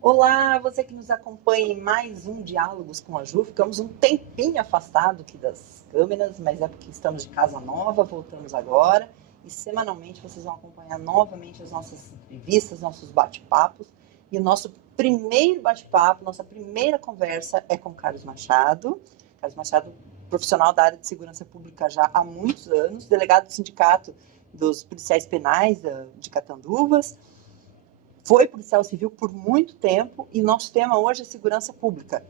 Olá, você que nos acompanha em mais um Diálogos com a Ju. Ficamos um tempinho afastado aqui das câmeras, mas é porque estamos de casa nova, voltamos agora. E semanalmente vocês vão acompanhar novamente as nossas entrevistas, nossos bate-papos. E o nosso primeiro bate-papo, nossa primeira conversa é com Carlos Machado. Carlos Machado, profissional da área de segurança pública já há muitos anos, delegado do Sindicato dos Policiais Penais de Catanduvas. Foi policial civil por muito tempo e nosso tema hoje é segurança pública.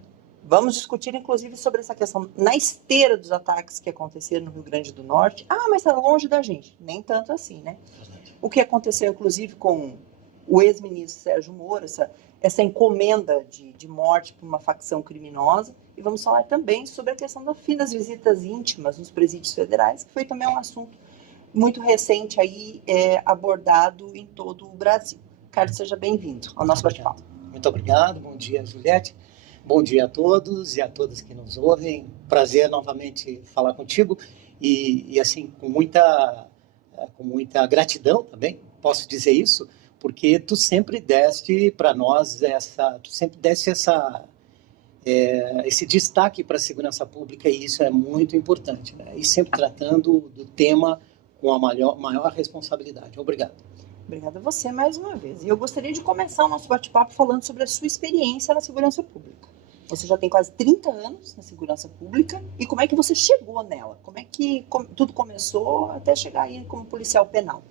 Vamos discutir, inclusive, sobre essa questão na esteira dos ataques que aconteceram no Rio Grande do Norte. Ah, mas está longe da gente. Nem tanto assim, né? O que aconteceu, inclusive, com o ex-ministro Sérgio Moro, essa encomenda de morte por uma facção criminosa. E vamos falar também sobre a questão das visitas íntimas nos presídios federais, que foi também um assunto muito recente aí, abordado em todo o Brasil. Carlos, seja bem-vindo ao nosso bate-papo. Muito obrigado, bom dia, Juliette. Bom dia a todos e a todas que nos ouvem. Prazer novamente falar contigo e assim, com muita gratidão também, posso dizer isso, porque tu sempre deste para nós esse destaque para a segurança pública e isso é muito importante, né? E sempre tratando do tema com a maior responsabilidade. Obrigado. Obrigada a você mais uma vez. E eu gostaria de começar o nosso bate-papo falando sobre a sua experiência na segurança pública. Você já tem quase 30 anos na segurança pública e como é que você chegou nela? Como é que tudo começou até chegar aí como policial penal?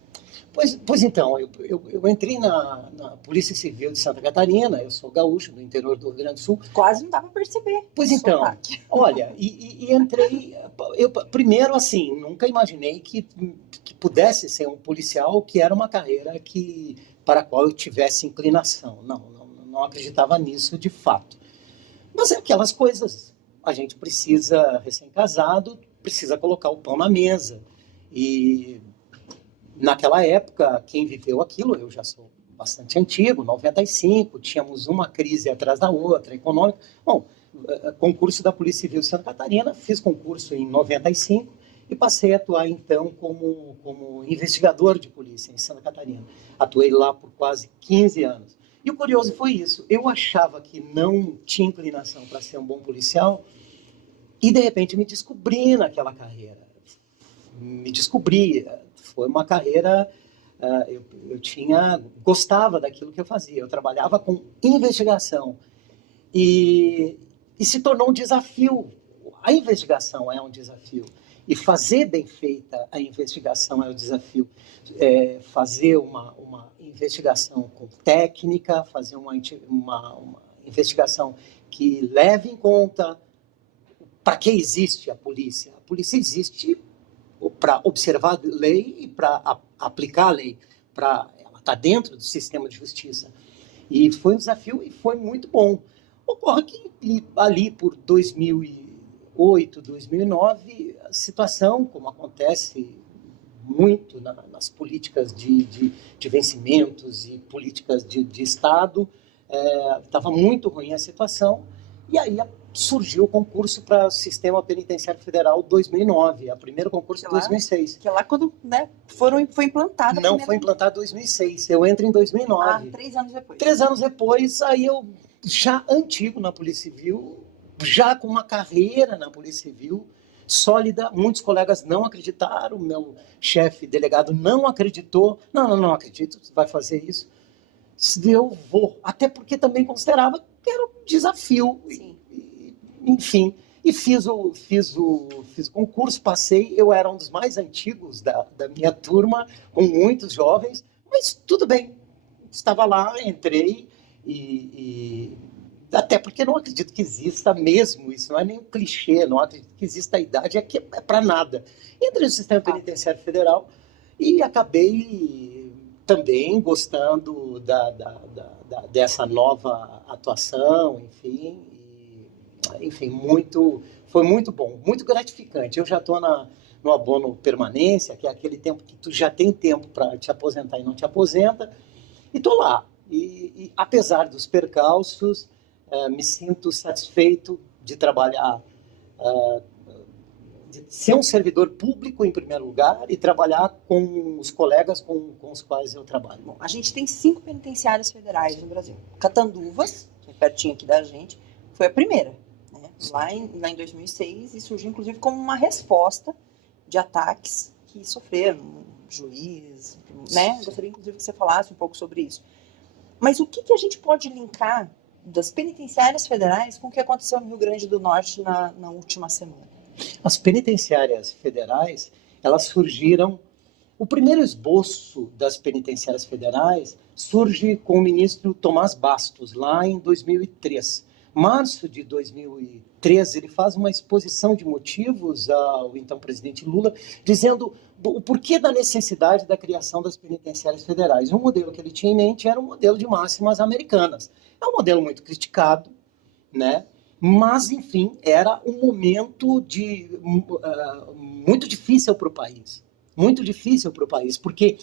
Pois então, eu entrei na Polícia Civil de Santa Catarina, eu sou gaúcho do interior do Rio Grande do Sul. Quase não dá para perceber. Pois então, olha, e entrei, eu primeiro assim, nunca imaginei que pudesse ser um policial, que era uma carreira para a qual eu tivesse inclinação. Não acreditava nisso de fato. Mas é aquelas coisas, a gente precisa, recém-casado, precisa colocar o pão na mesa. E naquela época, quem viveu aquilo, eu já sou bastante antigo, 95, tínhamos uma crise atrás da outra, econômica. Bom, concurso da Polícia Civil de Santa Catarina, fiz concurso em 95 e passei a atuar então como investigador de polícia em Santa Catarina. Atuei lá por quase 15 anos. E o curioso foi isso, eu achava que não tinha inclinação para ser um bom policial e de repente me descobri naquela carreira. Foi uma carreira, gostava daquilo que eu fazia, eu trabalhava com investigação e se tornou um desafio. A investigação é um desafio e fazer bem feita a investigação é o desafio. Fazer uma investigação com técnica, fazer uma investigação que leve em conta para que existe a polícia. A polícia existe para observar a lei e para aplicar a lei. Ela está dentro do sistema de justiça. E foi um desafio e foi muito bom. Ocorre que ali por 2008, 2009, a situação, como acontece muito nas políticas de vencimentos e políticas de Estado, estava muito ruim a situação. E aí surgiu o concurso para o Sistema Penitenciário Federal 2009, o primeiro concurso em 2006. Que é lá quando foi implantado. Não, foi implantado em 2006. Eu entro em 2009. 3 anos depois. 3 anos depois, aí eu, já antigo na Polícia Civil, já com uma carreira na Polícia Civil sólida, muitos colegas não acreditaram, meu chefe delegado não acreditou. Não acredito, você vai fazer isso. Eu vou, até porque também considerava que era um desafio. Enfim, e fiz o concurso, passei, eu era um dos mais antigos da minha turma, com muitos jovens, mas tudo bem, estava lá, entrei e até porque não acredito que exista mesmo, isso não é nem um clichê, não acredito que exista a idade, é para nada. Entrei no Sistema Penitenciário Federal e acabei também gostando dessa nova atuação, enfim, foi muito bom, muito gratificante. Eu já estou no abono permanência, que é aquele tempo que tu já tem tempo para te aposentar e não te aposenta, e estou lá. E apesar dos percalços, me sinto satisfeito de trabalhar, de ser um servidor público em primeiro lugar e trabalhar com os colegas com os quais eu trabalho. Bom, a gente tem 5 penitenciárias federais no Brasil. Catanduvas, pertinho aqui da gente, foi a primeira, né? Lá em 2006, e surgiu inclusive como uma resposta de ataques que sofreram juiz, né? Gostaria inclusive que você falasse um pouco sobre isso. Mas o que a gente pode linkar das penitenciárias federais com o que aconteceu no Rio Grande do Norte na última semana? As penitenciárias federais, elas surgiram... O primeiro esboço das penitenciárias federais surge com o ministro Tomás Bastos, lá em 2003. Março de 2013, ele faz uma exposição de motivos ao então presidente Lula, dizendo o porquê da necessidade da criação das penitenciárias federais. O modelo que ele tinha em mente era um modelo de máximas americanas. É um modelo muito criticado, né? Mas, enfim, era um momento muito difícil para o país. Muito difícil para o país, porque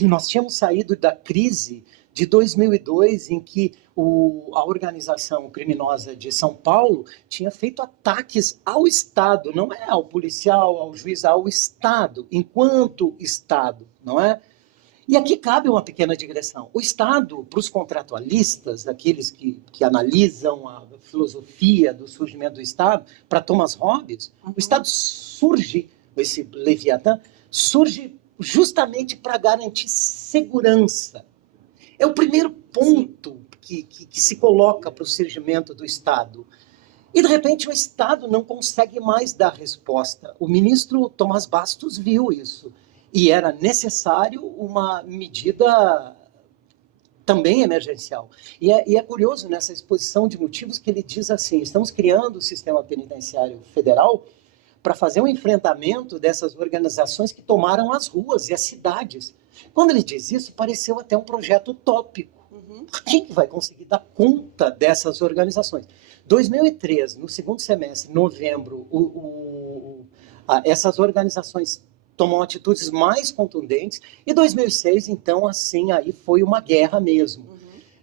nós tínhamos saído da crise de 2002, em que a organização criminosa de São Paulo tinha feito ataques ao Estado, não é ao policial, ao juiz, ao Estado, enquanto Estado, não é? E aqui cabe uma pequena digressão. O Estado, para os contratualistas, aqueles que analisam a filosofia do surgimento do Estado, para Thomas Hobbes, o Estado surge, esse Leviatã, surge justamente para garantir segurança. É o primeiro ponto que se coloca para o surgimento do Estado. E, de repente, o Estado não consegue mais dar resposta. O ministro Tomás Bastos viu isso. E era necessário uma medida também emergencial. E é curioso nessa exposição de motivos que ele diz assim: estamos criando o sistema penitenciário federal para fazer um enfrentamento dessas organizações que tomaram as ruas e as cidades. Quando ele diz isso, pareceu até um projeto utópico. Quem que vai conseguir dar conta dessas organizações? 2013, no segundo semestre, novembro, essas organizações tomam atitudes mais contundentes, e 2006, então, assim, aí foi uma guerra mesmo.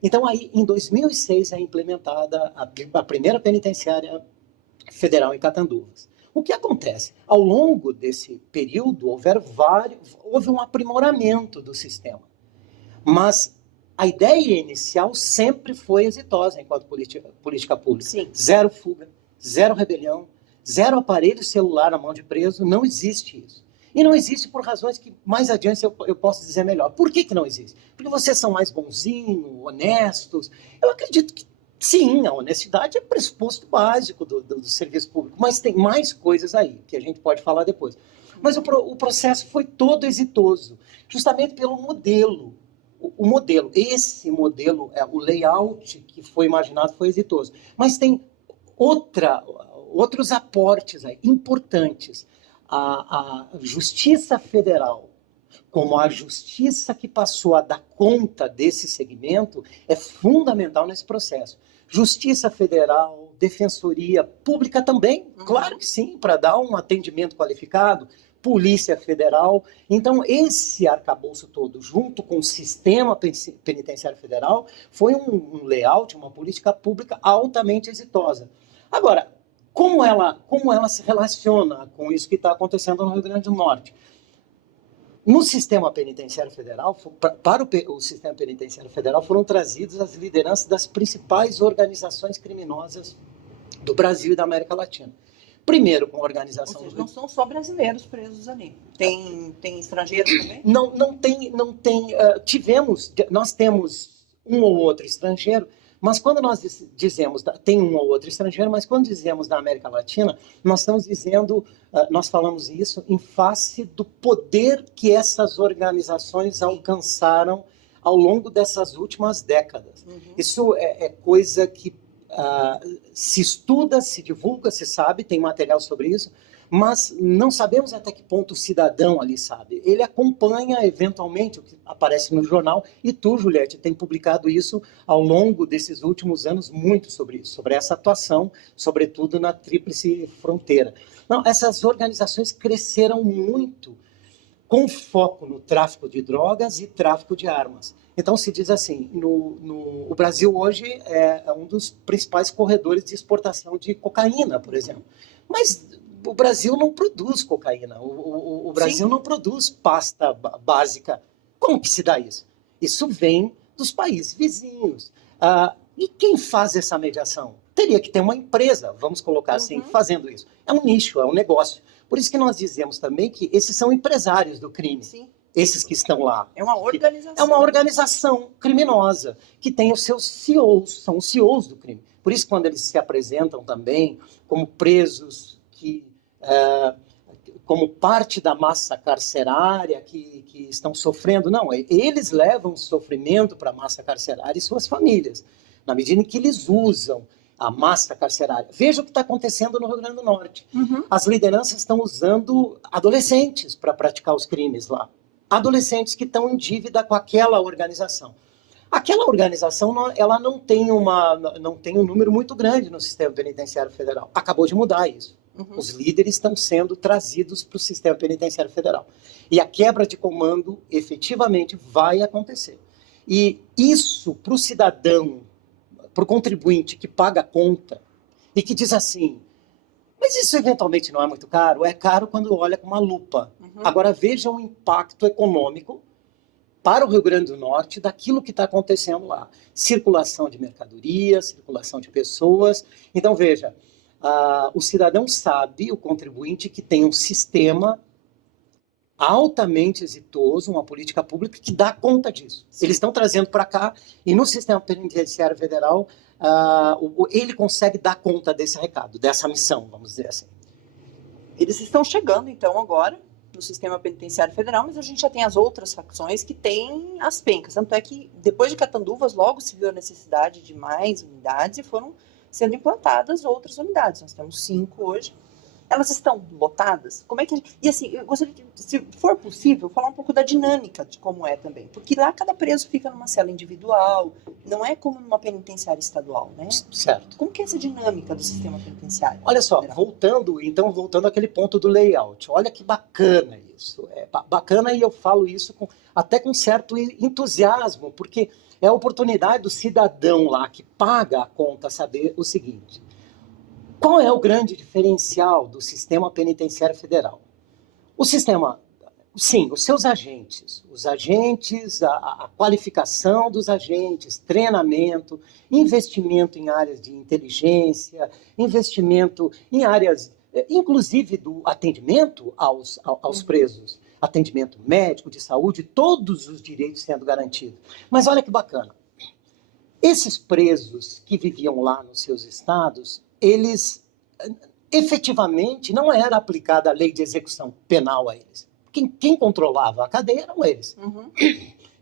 Então, aí, em 2006, é implementada a primeira penitenciária federal em Catanduvas. O que acontece? Ao longo desse período, houve um aprimoramento do sistema. Mas a ideia inicial sempre foi exitosa enquanto política pública. Sim. Zero fuga, zero rebelião, zero aparelho celular na mão de preso, não existe isso. E não existe por razões que mais adiante eu posso dizer melhor. Por que não existe? Porque vocês são mais bonzinhos, honestos. Eu acredito que sim, a honestidade é pressuposto básico do serviço público, mas tem mais coisas aí, que a gente pode falar depois. Mas o processo foi todo exitoso, justamente pelo modelo. Esse modelo, o layout que foi imaginado foi exitoso. Mas tem outros aportes aí, importantes. A Justiça Federal, como a justiça que passou a dar conta desse segmento, é fundamental nesse processo. Justiça Federal, Defensoria Pública também, claro que sim, para dar um atendimento qualificado, Polícia Federal. Então, esse arcabouço todo, junto com o Sistema Penitenciário Federal, foi um layout, uma política pública altamente exitosa. Agora, como ela se relaciona com isso que está acontecendo no Rio Grande do Norte? No sistema penitenciário federal, para o sistema penitenciário federal, foram trazidas as lideranças das principais organizações criminosas do Brasil e da América Latina. Primeiro, com a organização... Ou seja, não são só brasileiros presos ali. Tem estrangeiros também? Não tem. Nós temos um ou outro estrangeiro, mas quando nós dizemos, tem um ou outro estrangeiro, mas quando dizemos da América Latina, nós estamos dizendo, nós falamos isso em face do poder que essas organizações alcançaram ao longo dessas últimas décadas. Isso é coisa que se estuda, se divulga, se sabe, tem material sobre isso, mas não sabemos até que ponto o cidadão ali sabe. Ele acompanha, eventualmente, o que aparece no jornal, e tu, Juliette, tem publicado isso ao longo desses últimos anos, muito sobre isso, sobre essa atuação, sobretudo na Tríplice Fronteira. Não, essas organizações cresceram muito com foco no tráfico de drogas e tráfico de armas. Então, se diz assim, o Brasil hoje é um dos principais corredores de exportação de cocaína, por exemplo. Mas o Brasil não produz cocaína, o Brasil Sim. não produz pasta básica. Como que se dá isso? Isso vem dos países vizinhos. E quem faz essa mediação? Teria que ter uma empresa, vamos colocar assim, fazendo isso. É um nicho, é um negócio. Por isso que nós dizemos também que esses são empresários do crime. Sim. Esses que estão lá. É uma organização. É uma organização criminosa que tem os seus CEOs, são os CEOs do crime. Por isso, quando eles se apresentam também como presos como parte da massa carcerária que estão sofrendo, não, eles levam o sofrimento para a massa carcerária e suas famílias, na medida em que eles usam a massa carcerária. Veja o que está acontecendo no Rio Grande do Norte. As lideranças estão usando adolescentes para praticar os crimes lá. Adolescentes que estão em dívida com aquela organização. Aquela organização, ela não tem um número muito grande no sistema penitenciário federal. Acabou de mudar isso. Os líderes estão sendo trazidos para o sistema penitenciário federal. E a quebra de comando, efetivamente, vai acontecer. E isso, para o cidadão, para o contribuinte que paga a conta e que diz assim, mas isso eventualmente não é muito caro? É caro quando olha com uma lupa. Agora veja o impacto econômico para o Rio Grande do Norte daquilo que está acontecendo lá. Circulação de mercadorias, circulação de pessoas. Então veja, o cidadão sabe, o contribuinte, que tem um sistema altamente exitoso, uma política pública que dá conta disso. Sim. Eles estão trazendo para cá, e no sistema penitenciário federal, ele consegue dar conta desse recado, dessa missão, vamos dizer assim. Eles estão chegando, então, agora, no sistema penitenciário federal, mas a gente já tem as outras facções que têm as pencas. Tanto é que, depois de Catanduvas, logo se viu a necessidade de mais unidades e foram sendo implantadas outras unidades. Nós temos 5 hoje. Elas estão lotadas? Como é que... E assim, eu gostaria de, se for possível, falar um pouco da dinâmica de como é também. Porque lá cada preso fica numa cela individual, não é como numa penitenciária estadual, né? Certo. Como que é essa dinâmica do sistema penitenciário? Olha só, voltando àquele ponto do layout. Olha que bacana isso. É bacana, e eu falo isso até com certo entusiasmo, porque é a oportunidade do cidadão lá que paga a conta saber o seguinte: qual é o grande diferencial do sistema penitenciário federal? O sistema, sim, os seus agentes, a qualificação dos agentes, treinamento, investimento em áreas de inteligência, investimento em áreas, inclusive do atendimento aos presos, atendimento médico, de saúde, todos os direitos sendo garantidos. Mas olha que bacana, esses presos que viviam lá nos seus estados, eles, efetivamente, não era aplicada a lei de execução penal a eles. Quem controlava a cadeia eram eles.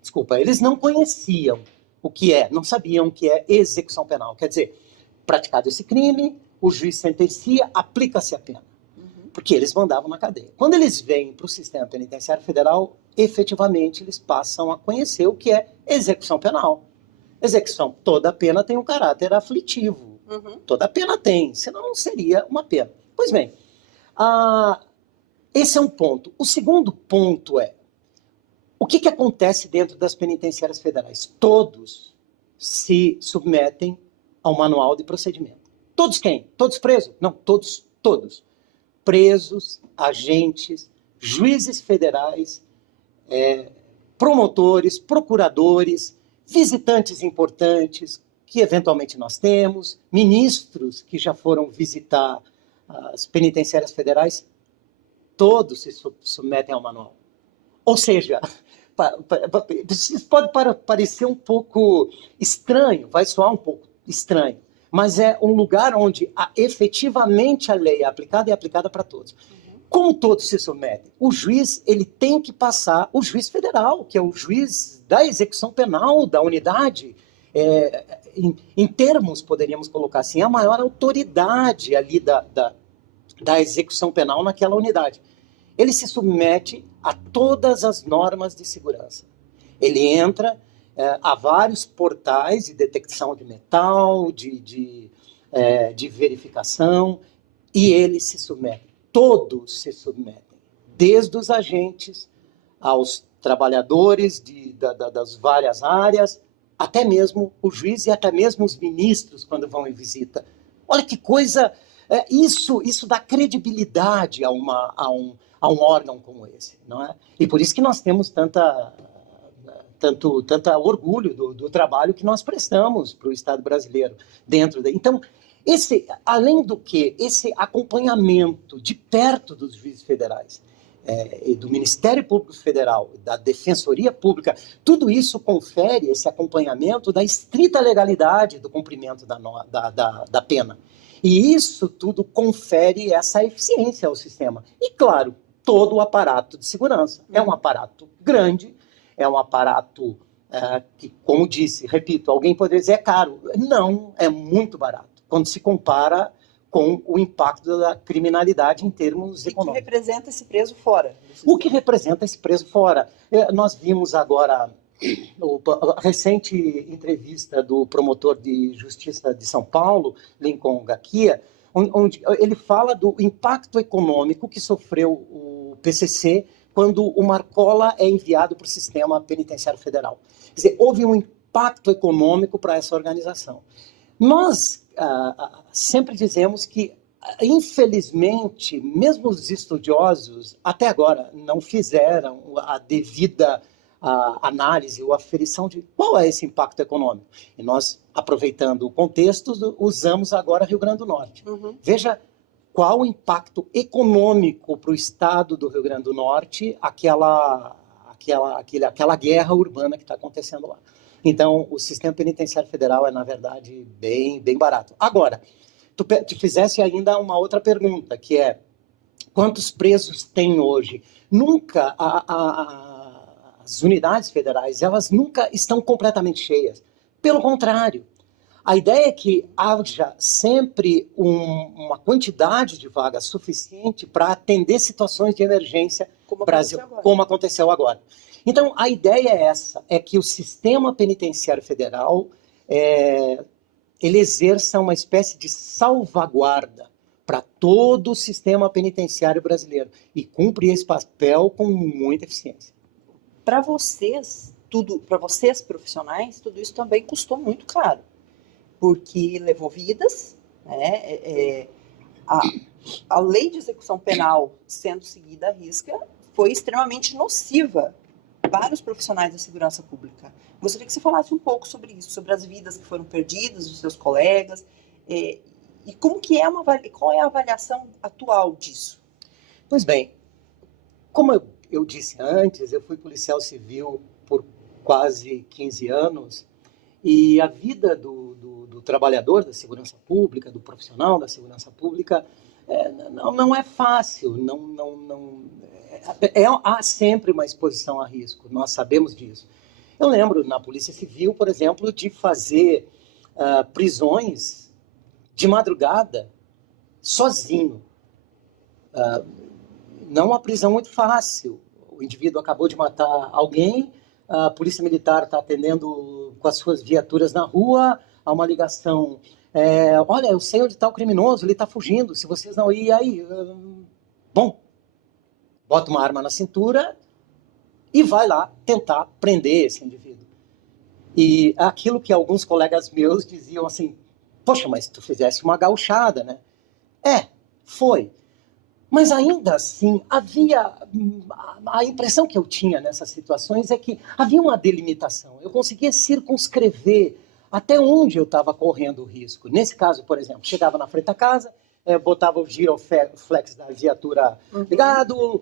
Desculpa, eles não conheciam o que é, não sabiam o que é execução penal. Quer dizer, praticado esse crime, o juiz sentencia, aplica-se a pena. Porque eles mandavam na cadeia. Quando eles vêm para o sistema penitenciário federal, efetivamente, eles passam a conhecer o que é execução penal. Execução, toda pena tem um caráter aflitivo. Toda pena tem, senão não seria uma pena. Pois bem, esse é um ponto. O segundo ponto é, o que acontece dentro das penitenciárias federais? Todos se submetem ao manual de procedimento. Todos quem? Todos presos? Não, todos. Presos, agentes, juízes federais, promotores, procuradores, visitantes importantes, que eventualmente nós temos, ministros que já foram visitar as penitenciárias federais, todos se submetem ao manual. Ou seja, isso pode parecer um pouco estranho, vai soar um pouco estranho, mas é um lugar onde efetivamente a lei é aplicada e é aplicada para todos. Como todos se submetem? O juiz, ele tem que passar, o juiz federal, que é o juiz da execução penal da unidade, em termos, poderíamos colocar assim, a maior autoridade ali da execução penal naquela unidade. Ele se submete a todas as normas de segurança. Ele entra a vários portais de detecção de metal, de verificação, e ele se submete. Todos se submetem, desde os agentes aos trabalhadores das várias áreas, até mesmo o juiz e até mesmo os ministros quando vão em visita. Olha que coisa, isso dá credibilidade a um órgão como esse, não é? E por isso que nós temos tanta orgulho do trabalho que nós prestamos para o Estado brasileiro dentro dele. Então, além do que, esse acompanhamento de perto dos juízes federais, e do Ministério Público Federal, da Defensoria Pública, tudo isso confere esse acompanhamento da estrita legalidade do cumprimento da pena. E isso tudo confere essa eficiência ao sistema. E, claro, todo o aparato de segurança. É um aparato grande, é um aparato que, como disse, repito, alguém poderia dizer é caro. Não, é muito barato, quando se compara com o impacto da criminalidade em termos econômicos. O que representa esse preso fora? O que representa esse preso fora? Nós vimos agora a recente entrevista do promotor de justiça de São Paulo, Lincoln Gaquia, onde ele fala do impacto econômico que sofreu o PCC quando o Marcola é enviado para o sistema penitenciário federal. Quer dizer, houve um impacto econômico para essa organização. Nós sempre dizemos que, infelizmente, mesmo os estudiosos, até agora, não fizeram a devida análise ou aferição de qual é esse impacto econômico. E nós, aproveitando o contexto, usamos agora Rio Grande do Norte. Veja qual o impacto econômico para o estado do Rio Grande do Norte aquela guerra urbana que está acontecendo lá. Então, o sistema penitenciário federal é, na verdade, bem barato. Agora, tu fizesse ainda uma outra pergunta, que é, quantos presos tem hoje? Nunca, as unidades federais, elas nunca estão completamente cheias. Pelo contrário, a ideia é que haja sempre uma quantidade de vagas suficiente para atender situações de emergência como aconteceu agora. Então, a ideia é essa, é que o sistema penitenciário federal, ele exerça uma espécie de salvaguarda para todo o sistema penitenciário brasileiro e cumpre esse papel com muita eficiência. Para vocês profissionais, tudo isso também custou muito caro, porque levou vidas, né? A lei de execução penal sendo seguida à risca foi extremamente nociva para os profissionais da segurança pública. Gostaria que você falasse um pouco sobre isso, sobre as vidas que foram perdidas, dos seus colegas, e qual é a avaliação atual disso? Pois bem, como eu disse antes, eu fui policial civil por quase 15 anos, e a vida do trabalhador da segurança pública, do profissional da segurança pública, não é fácil, há sempre uma exposição a risco, nós sabemos disso. Eu lembro, na Polícia Civil, por exemplo, de fazer prisões de madrugada, sozinho. Não uma prisão muito fácil. O indivíduo acabou de matar alguém, a Polícia Militar está atendendo com as suas viaturas na rua, há uma ligação. Olha, eu sei onde está o criminoso, ele está fugindo, se vocês não irem aí... Bom, bota uma arma na cintura e vai lá tentar prender esse indivíduo. E aquilo que alguns colegas meus diziam assim, poxa, mas tu fizesse uma gauchada, né? Foi. Mas ainda assim, a impressão que eu tinha nessas situações é que havia uma delimitação. Eu conseguia circunscrever até onde eu estava correndo o risco. Nesse caso, por exemplo, chegava na frente da casa, botava o giroflex da viatura ligado,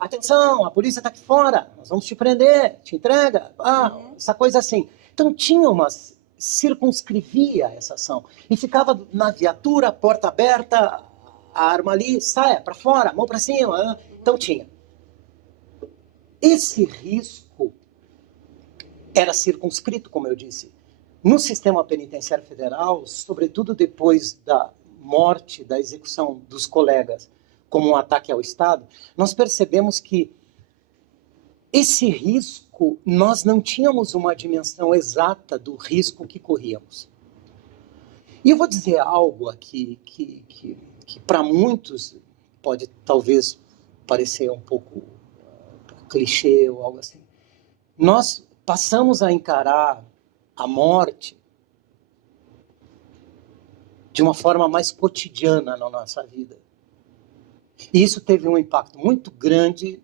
atenção, a polícia está aqui fora, nós vamos te prender, te entrega, essa coisa assim. Então circunscrevia essa ação. E ficava na viatura, porta aberta, a arma ali, saia para fora, mão para cima. Então tinha. Esse risco era circunscrito, como eu disse. No sistema penitenciário federal, sobretudo depois da morte, da execução dos colegas como um ataque ao Estado, nós percebemos que esse risco, nós não tínhamos uma dimensão exata do risco que corríamos. E eu vou dizer algo aqui que para muitos pode talvez parecer um pouco clichê ou algo assim. Nós passamos a encarar a morte de uma forma mais cotidiana na nossa vida. E isso teve um impacto muito grande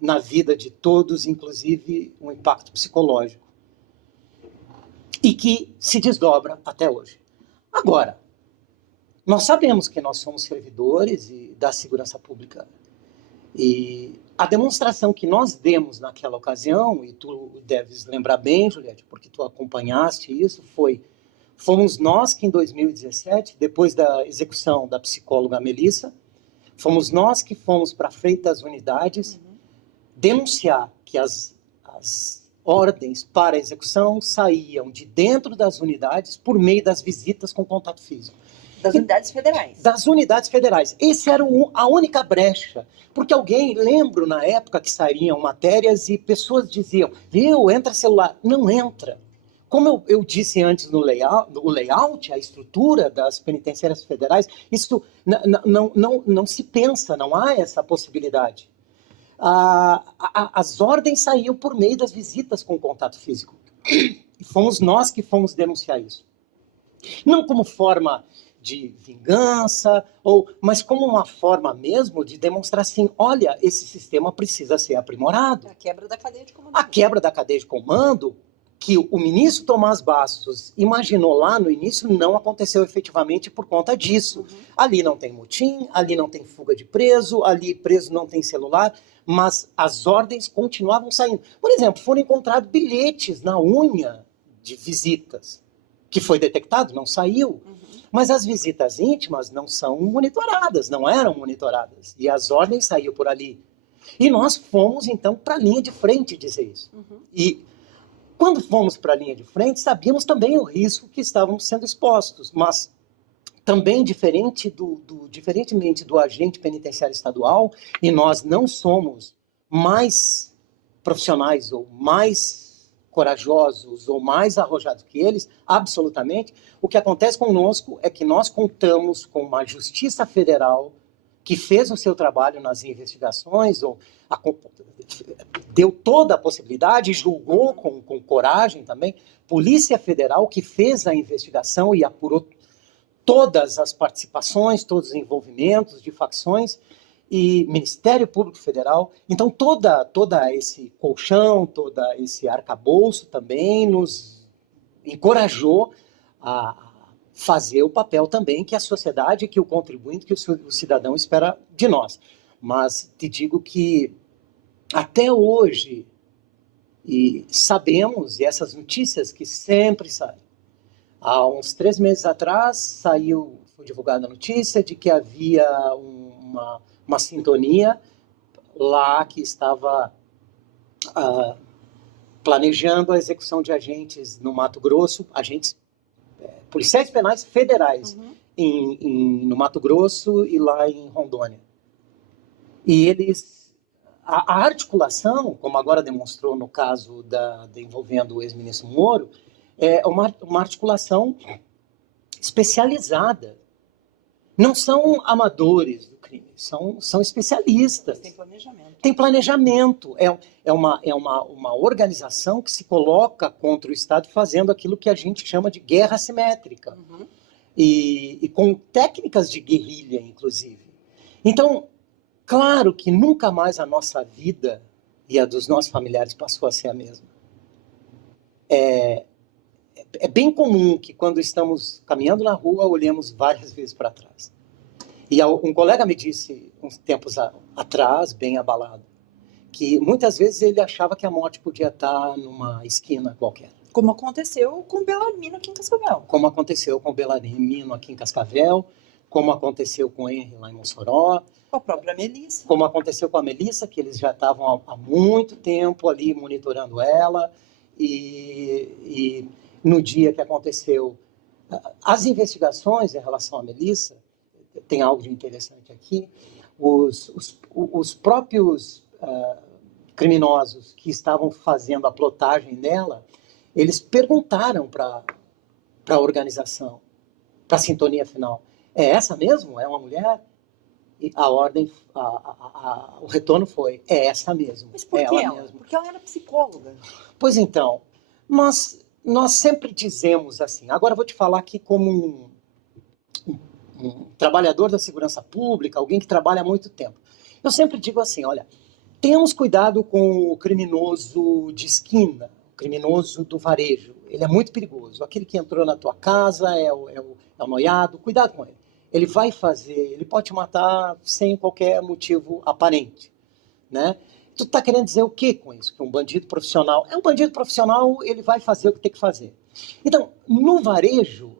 na vida de todos, inclusive um impacto psicológico. E que se desdobra até hoje. Agora, nós sabemos que nós somos servidores da segurança pública. E a demonstração que nós demos naquela ocasião, e tu deves lembrar bem, Juliette, porque tu acompanhaste isso, fomos nós que em 2017, depois da execução da psicóloga Melissa, fomos nós que fomos para frente das unidades denunciar que as ordens para execução saíam de dentro das unidades por meio das visitas com contato físico. Das unidades federais. Das unidades federais. Essa era a única brecha. Porque lembro na época que saíam matérias e pessoas diziam, viu, entra celular. Não entra. Como eu disse antes no layout, a estrutura das penitenciárias federais, isso não se pensa, não há essa possibilidade. As ordens saíam por meio das visitas com contato físico. E fomos nós que fomos denunciar isso. Não como forma de vingança, mas como uma forma mesmo de demonstrar assim, olha, esse sistema precisa ser aprimorado. A quebra da cadeia de comando. A quebra da cadeia de comando, que o ministro Tomás Bastos imaginou lá no início, não aconteceu efetivamente por conta disso. Ali não tem motim, ali não tem fuga de preso, ali preso não tem celular, mas as ordens continuavam saindo. Por exemplo, foram encontrados bilhetes na unha de visitas, que foi detectado, não saiu. Mas as visitas íntimas não são monitoradas, não eram monitoradas. E as ordens saíam por ali. E nós fomos, então, para a linha de frente dizer isso. E quando fomos para a linha de frente, sabíamos também o risco que estávamos sendo expostos. Mas também, diferentemente do agente penitenciário estadual, e nós não somos mais profissionais ou mais corajosos ou mais arrojados que eles, absolutamente. O que acontece conosco é que nós contamos com uma justiça federal que fez o seu trabalho nas investigações, deu toda a possibilidade, julgou com coragem também, Polícia Federal que fez a investigação e apurou todas as participações, todos os envolvimentos de facções, e Ministério Público Federal. Então, toda esse colchão, todo esse arcabouço também nos encorajou a fazer o papel também que a sociedade, que o contribuinte, que o cidadão espera de nós. Mas te digo que até hoje, e sabemos, e essas notícias que sempre saem, há uns 3 meses atrás foi divulgada a notícia de que havia uma sintonia lá que estava planejando a execução de agentes no Mato Grosso, policiais penais federais no Mato Grosso e lá em Rondônia. E a articulação, como agora demonstrou no caso envolvendo o ex-ministro Moro, é uma articulação especializada. Não são amadores do crime, são especialistas. Tem planejamento. Tem planejamento. É uma organização que se coloca contra o Estado fazendo aquilo que a gente chama de guerra assimétrica. E com técnicas de guerrilha, inclusive. Então, claro que nunca mais a nossa vida e a dos nossos familiares passou a ser a mesma. É bem comum que quando estamos caminhando na rua, olhemos várias vezes para trás. E um colega me disse, uns tempos atrás, bem abalado, que muitas vezes ele achava que a morte podia estar numa esquina qualquer. Como aconteceu com o Belarmino aqui em Cascavel. Como aconteceu com o Belarmino aqui em Cascavel, como aconteceu com o Henry lá em Mossoró. Com a própria Melissa. Como aconteceu com a Melissa, que eles já estavam há muito tempo ali monitorando ela. E no dia que aconteceu as investigações em relação à Melissa, tem algo de interessante aqui, os próprios criminosos que estavam fazendo a plotagem dela, eles perguntaram para a organização, para a sintonia final, é essa mesmo? É uma mulher? E a ordem, o retorno foi, é essa mesmo. Mas por que ela? Mesmo. Porque ela era psicóloga. Pois então, nós sempre dizemos assim, agora eu vou te falar aqui como um trabalhador da segurança pública, alguém que trabalha há muito tempo. Eu sempre digo assim, olha, tenhamos cuidado com o criminoso de esquina, o criminoso do varejo. Ele é muito perigoso. Aquele que entrou na tua casa é o noiado, cuidado com ele. Ele vai fazer, ele pode te matar sem qualquer motivo aparente, né? Tu tá querendo dizer o que com isso? Que um bandido profissional... É um bandido profissional, ele vai fazer o que tem que fazer. Então, no varejo,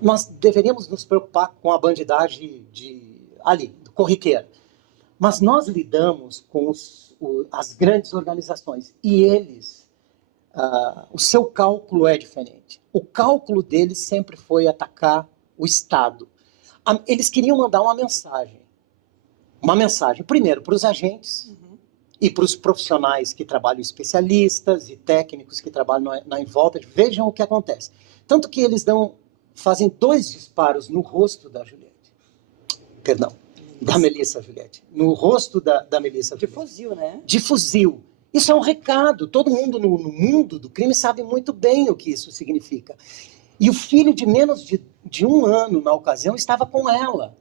nós deveríamos nos preocupar com a bandidagem ali, corriqueira. Mas nós lidamos com as grandes organizações e eles, o seu cálculo é diferente. O cálculo deles sempre foi atacar o Estado. Eles queriam mandar uma mensagem. Uma mensagem, primeiro, para os agentes e para os profissionais que trabalham, especialistas e técnicos que trabalham em volta. Vejam o que acontece. Tanto que eles fazem 2 disparos no rosto da Juliette. Perdão. Da Melissa Juliette. No rosto da Melissa Juliette. De fuzil, né? De fuzil. Isso é um recado. Todo mundo no mundo do crime sabe muito bem o que isso significa. E o filho de menos de 1 ano, na ocasião, estava com ela.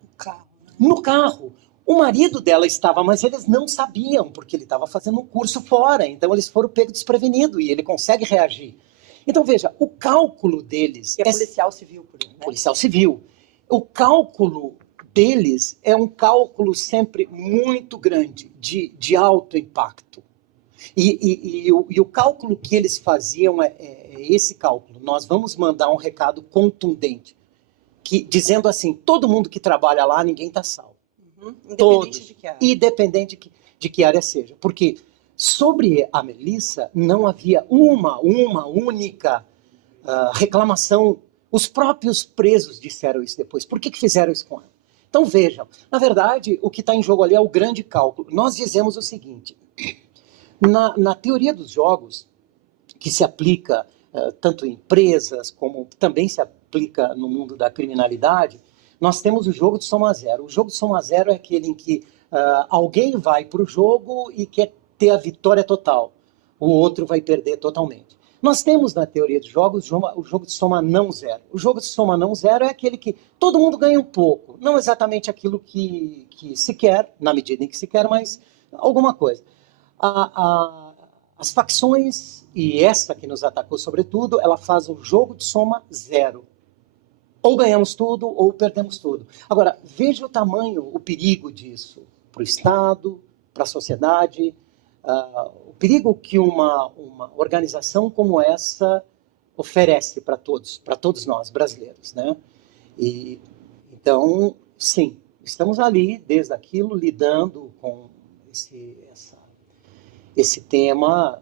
No carro. O marido dela estava, mas eles não sabiam, porque ele estava fazendo um curso fora. Então, eles foram pegos desprevenidos e ele consegue reagir. Então, veja, o cálculo deles... Que é policial civil, por exemplo. Né? Policial civil. O cálculo deles é um cálculo sempre muito grande, de alto impacto. E o cálculo que eles faziam é esse cálculo. Nós vamos mandar um recado contundente, dizendo assim, todo mundo que trabalha lá, ninguém está salvo. Independente de que área. Independente de que área seja. Porque sobre a Melissa não havia uma única reclamação. Os próprios presos disseram isso depois. Por que fizeram isso com ela? Então vejam, na verdade, o que está em jogo ali é o grande cálculo. Nós dizemos o seguinte, na teoria dos jogos, que se aplica tanto em empresas, como também se aplica no mundo da criminalidade, nós temos o jogo de soma zero. O jogo de soma zero é aquele em que alguém vai para o jogo e quer ter a vitória total. O outro vai perder totalmente. Nós temos na teoria dos jogos o jogo de soma não zero. O jogo de soma não zero é aquele que todo mundo ganha um pouco. Não exatamente aquilo que se quer, na medida em que se quer, mas alguma coisa. As facções, e essa que nos atacou sobretudo, ela faz o jogo de soma zero. Ou ganhamos tudo, ou perdemos tudo. Agora, veja o tamanho, o perigo disso para o Estado, para a sociedade, o perigo que uma organização como essa oferece para todos nós, brasileiros, né? Então, sim, estamos ali, desde aquilo, lidando com esse tema,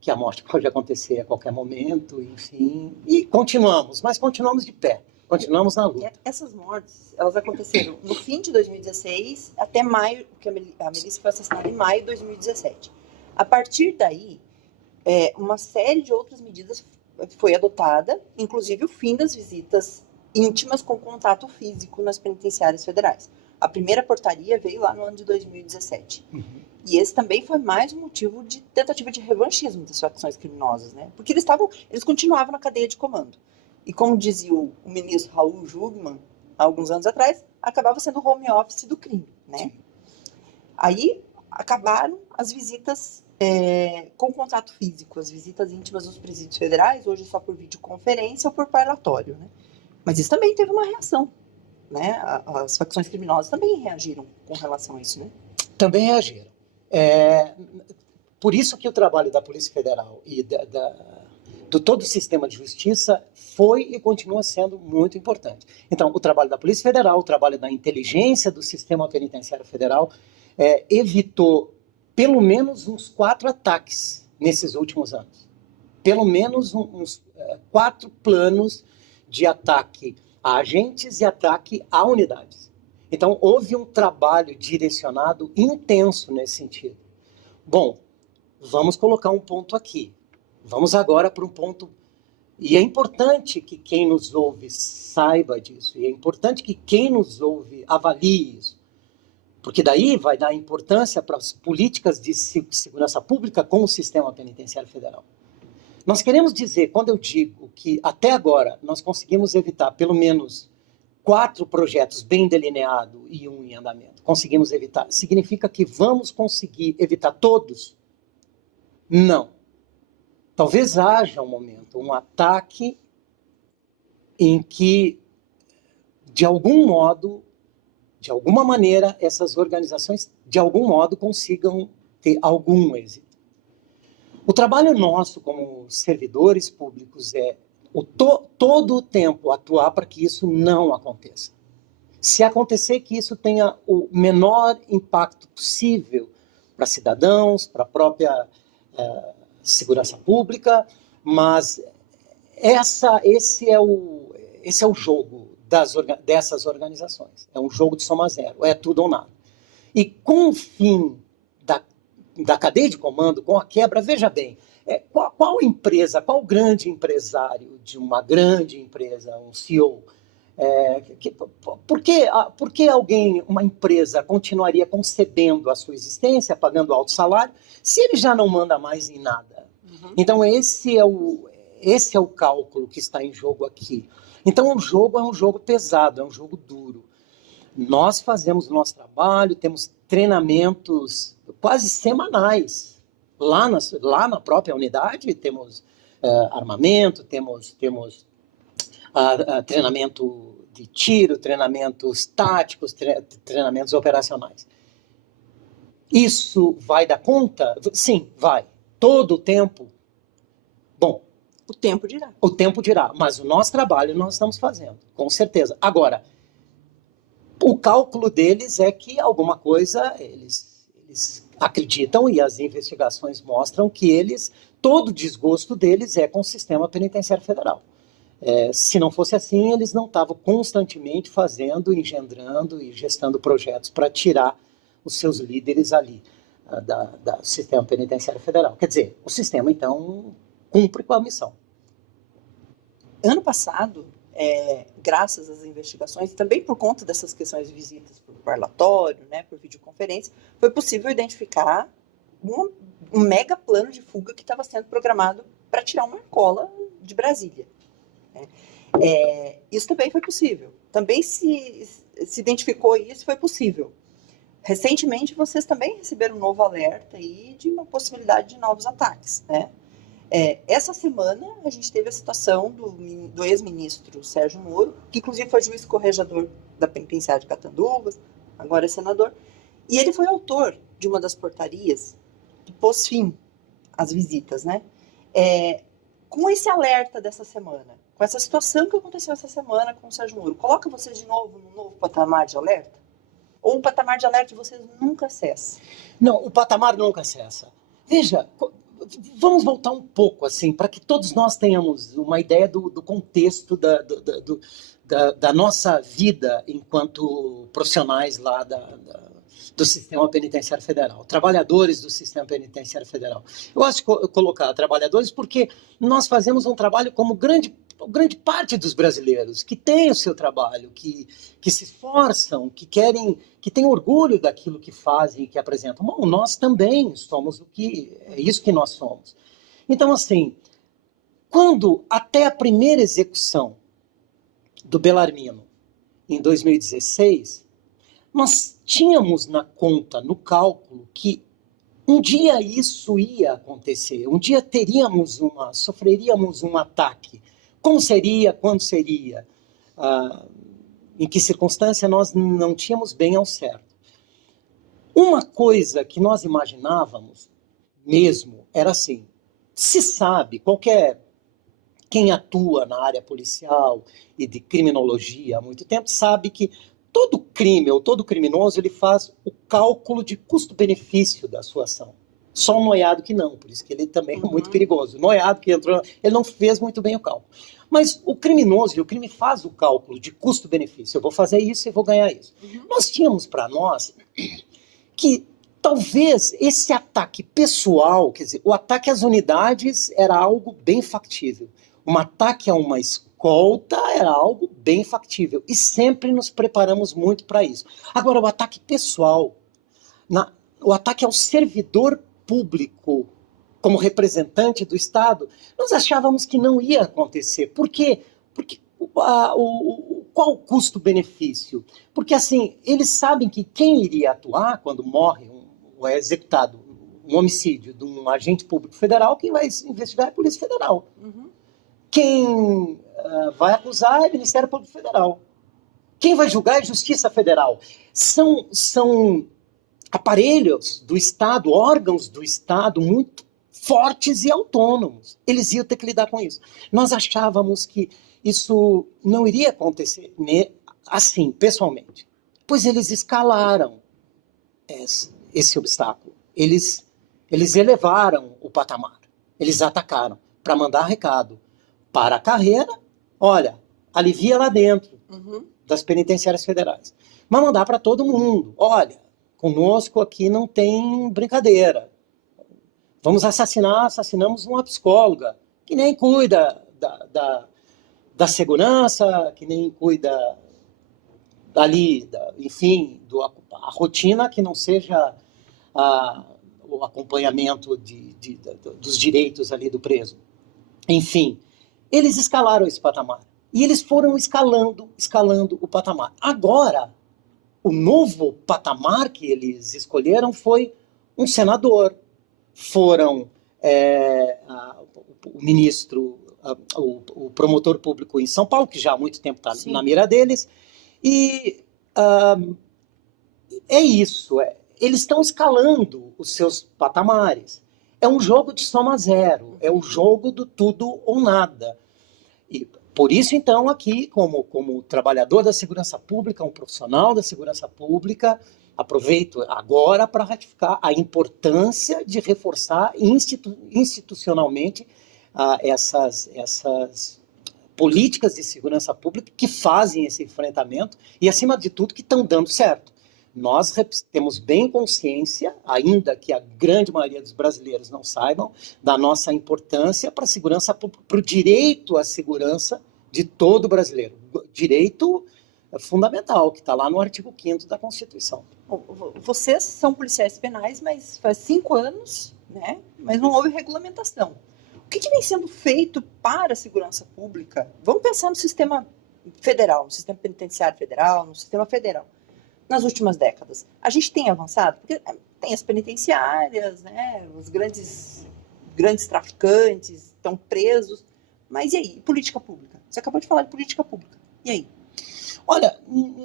que a morte pode acontecer a qualquer momento, enfim, e continuamos de pé. Continuamos na luta. Essas mortes, elas aconteceram no fim de 2016 até maio, porque a Melissa foi assassinada em maio de 2017. A partir daí, uma série de outras medidas foi adotada, inclusive o fim das visitas íntimas com contato físico nas penitenciárias federais. A primeira portaria veio lá no ano de 2017. E esse também foi mais um motivo de tentativa de revanchismo das facções criminosas, né? Porque eles continuavam na cadeia de comando. E como dizia o ministro Raul Jungmann, há alguns anos atrás, acabava sendo o home office do crime, né? Aí acabaram as visitas com contato físico, as visitas íntimas nos presídios federais, hoje só por videoconferência ou por parlatório, né? Mas isso também teve uma reação, né? As facções criminosas também reagiram com relação a isso, né? Também reagiram. Por isso que o trabalho da Polícia Federal e do todo o sistema de justiça foi e continua sendo muito importante. Então, o trabalho da Polícia Federal, o trabalho da inteligência do sistema penitenciário federal evitou pelo menos uns 4 ataques nesses últimos anos. Pelo menos uns 4 planos de ataque a agentes e ataque a unidades. Então, houve um trabalho direcionado intenso nesse sentido. Bom, vamos colocar um ponto aqui. Vamos agora para um ponto... E é importante que quem nos ouve saiba disso. E é importante que quem nos ouve avalie isso. Porque daí vai dar importância para as políticas de segurança pública com o sistema penitenciário federal. Nós queremos dizer, quando eu digo que até agora nós conseguimos evitar pelo menos 4 projetos bem delineados e 1 em andamento, conseguimos evitar, significa que vamos conseguir evitar todos? Não. Talvez haja um momento, um ataque em que, de algum modo, de alguma maneira, essas organizações, de algum modo, consigam ter algum êxito. O trabalho nosso como servidores públicos é todo o tempo atuar para que isso não aconteça. Se acontecer, que isso tenha o menor impacto possível para cidadãos, para a própria segurança pública, mas esse é o jogo dessas organizações. É um jogo de soma zero, é tudo ou nada. E com o fim da cadeia de comando, com a quebra, veja bem, qual empresa, qual grande empresário de uma grande empresa, um CEO, por que uma empresa continuaria concebendo a sua existência, pagando alto salário, se ele já não manda mais em nada? Uhum. Então esse é o cálculo que está em jogo aqui. Então o jogo é um jogo pesado, é um jogo duro. Nós fazemos o nosso trabalho, temos treinamentos quase semanais. Lá na própria unidade temos armamento, temos treinamento de tiro, treinamentos táticos, treinamentos operacionais. Isso vai dar conta? Sim, vai. Todo o tempo? Bom, o tempo dirá. O tempo dirá, mas o nosso trabalho nós estamos fazendo, com certeza. Agora, o cálculo deles é que alguma coisa eles acreditam, e as investigações mostram que todo o desgosto deles é com o sistema penitenciário federal. Se não fosse assim, eles não estavam constantemente fazendo, engendrando e gestando projetos para tirar os seus líderes ali do sistema penitenciário federal. Quer dizer, o sistema, então, cumpre com a missão. Ano passado, graças às investigações, também por conta dessas questões de visitas por parlatório, né, por videoconferência, foi possível identificar um mega plano de fuga que estava sendo programado para tirar uma escola de Brasília. Isso também foi possível. Também se identificou isso, foi possível. Recentemente, vocês também receberam um novo alerta aí de uma possibilidade de novos ataques, né? Essa semana, a gente teve a situação do ex-ministro Sérgio Moro, que inclusive foi juiz corregedor da penitenciária de Catanduvas, agora é senador, e ele foi autor de uma das portarias que pôs fim às visitas, né? Com esse alerta dessa semana, com essa situação que aconteceu essa semana com o Sérgio Moro, coloca vocês de novo num novo patamar de alerta? Ou o patamar de alerta de vocês nunca cessa? Não, o patamar nunca cessa. Veja, vamos voltar um pouco, assim, para que todos nós tenhamos uma ideia do contexto da nossa vida enquanto profissionais lá do Sistema Penitenciário Federal, trabalhadores do Sistema Penitenciário Federal. Eu acho que colocar trabalhadores porque nós fazemos um trabalho como grande parte dos brasileiros, que têm o seu trabalho, que se esforçam, que têm orgulho daquilo que fazem e que apresentam. Bom, nós também somos é isso que nós somos. Então, assim, quando até a primeira execução do Bellarmino, em 2016, nós tínhamos na conta, no cálculo, que um dia isso ia acontecer, um dia sofreríamos um ataque. Como seria, quando seria, em que circunstância nós não tínhamos bem ao certo. Uma coisa que nós imaginávamos mesmo era assim, se sabe, quem atua na área policial e de criminologia há muito tempo sabe que todo crime ou todo criminoso ele faz o cálculo de custo-benefício da sua ação. Só um noiado que não, por isso que ele também é muito perigoso. O noiado que entrou, ele não fez muito bem o cálculo. Mas o criminoso e o crime faz o cálculo de custo-benefício. Eu vou fazer isso e vou ganhar isso. Nós tínhamos para nós que talvez esse ataque pessoal, quer dizer, o ataque às unidades era algo bem factível. Um ataque a uma escolta era algo bem factível e sempre nos preparamos muito para isso. Agora, o ataque pessoal, o ataque ao servidor público como representante do Estado, nós achávamos que não ia acontecer. Por quê? Porque qual o custo-benefício? Porque, assim, eles sabem que quem iria atuar quando morre ou é executado um homicídio de um agente público federal, quem vai investigar é a Polícia Federal. Uhum. Quem vai acusar é o Ministério Público Federal. Quem vai julgar é a Justiça Federal. São aparelhos do Estado, órgãos do Estado muito fortes e autônomos. Eles iam ter que lidar com isso. Nós achávamos que isso não iria acontecer assim, pessoalmente. Pois eles escalaram esse obstáculo. Eles elevaram o patamar. Eles atacaram para mandar recado para a carreira. Olha, alivia lá dentro das penitenciárias federais. Mas mandar para todo mundo. Olha, conosco aqui não tem brincadeira. Vamos assassinamos uma psicóloga que nem cuida da segurança, que nem cuida ali, enfim, a rotina que não seja o acompanhamento dos direitos ali do preso. Enfim, eles escalaram esse patamar. E eles foram escalando o patamar. Agora, o novo patamar que eles escolheram foi um senador. Foram o ministro, o promotor público em São Paulo, que já há muito tempo está na mira deles. E é isso. Eles estão escalando os seus patamares. É um jogo de soma zero. É o jogo do tudo ou nada. E por isso, então, aqui, como trabalhador da segurança pública, um profissional da segurança pública, aproveito agora para ratificar a importância de reforçar institucionalmente essas políticas de segurança pública que fazem esse enfrentamento e, acima de tudo, que estão dando certo. Nós temos bem consciência, ainda que a grande maioria dos brasileiros não saibam, da nossa importância para a segurança, para o direito à segurança de todo brasileiro. Direito fundamental, que está lá no artigo 5º da Constituição. Vocês são policiais penais, mas faz 5 anos, né? Mas não houve regulamentação. O que vem sendo feito para a segurança pública? Vamos pensar no sistema federal, no sistema penitenciário federal, no sistema federal. Nas últimas décadas, a gente tem avançado? Porque tem as penitenciárias, né? Os grandes traficantes estão presos. Mas e aí? Política pública? Você acabou de falar de política pública. E aí? Olha,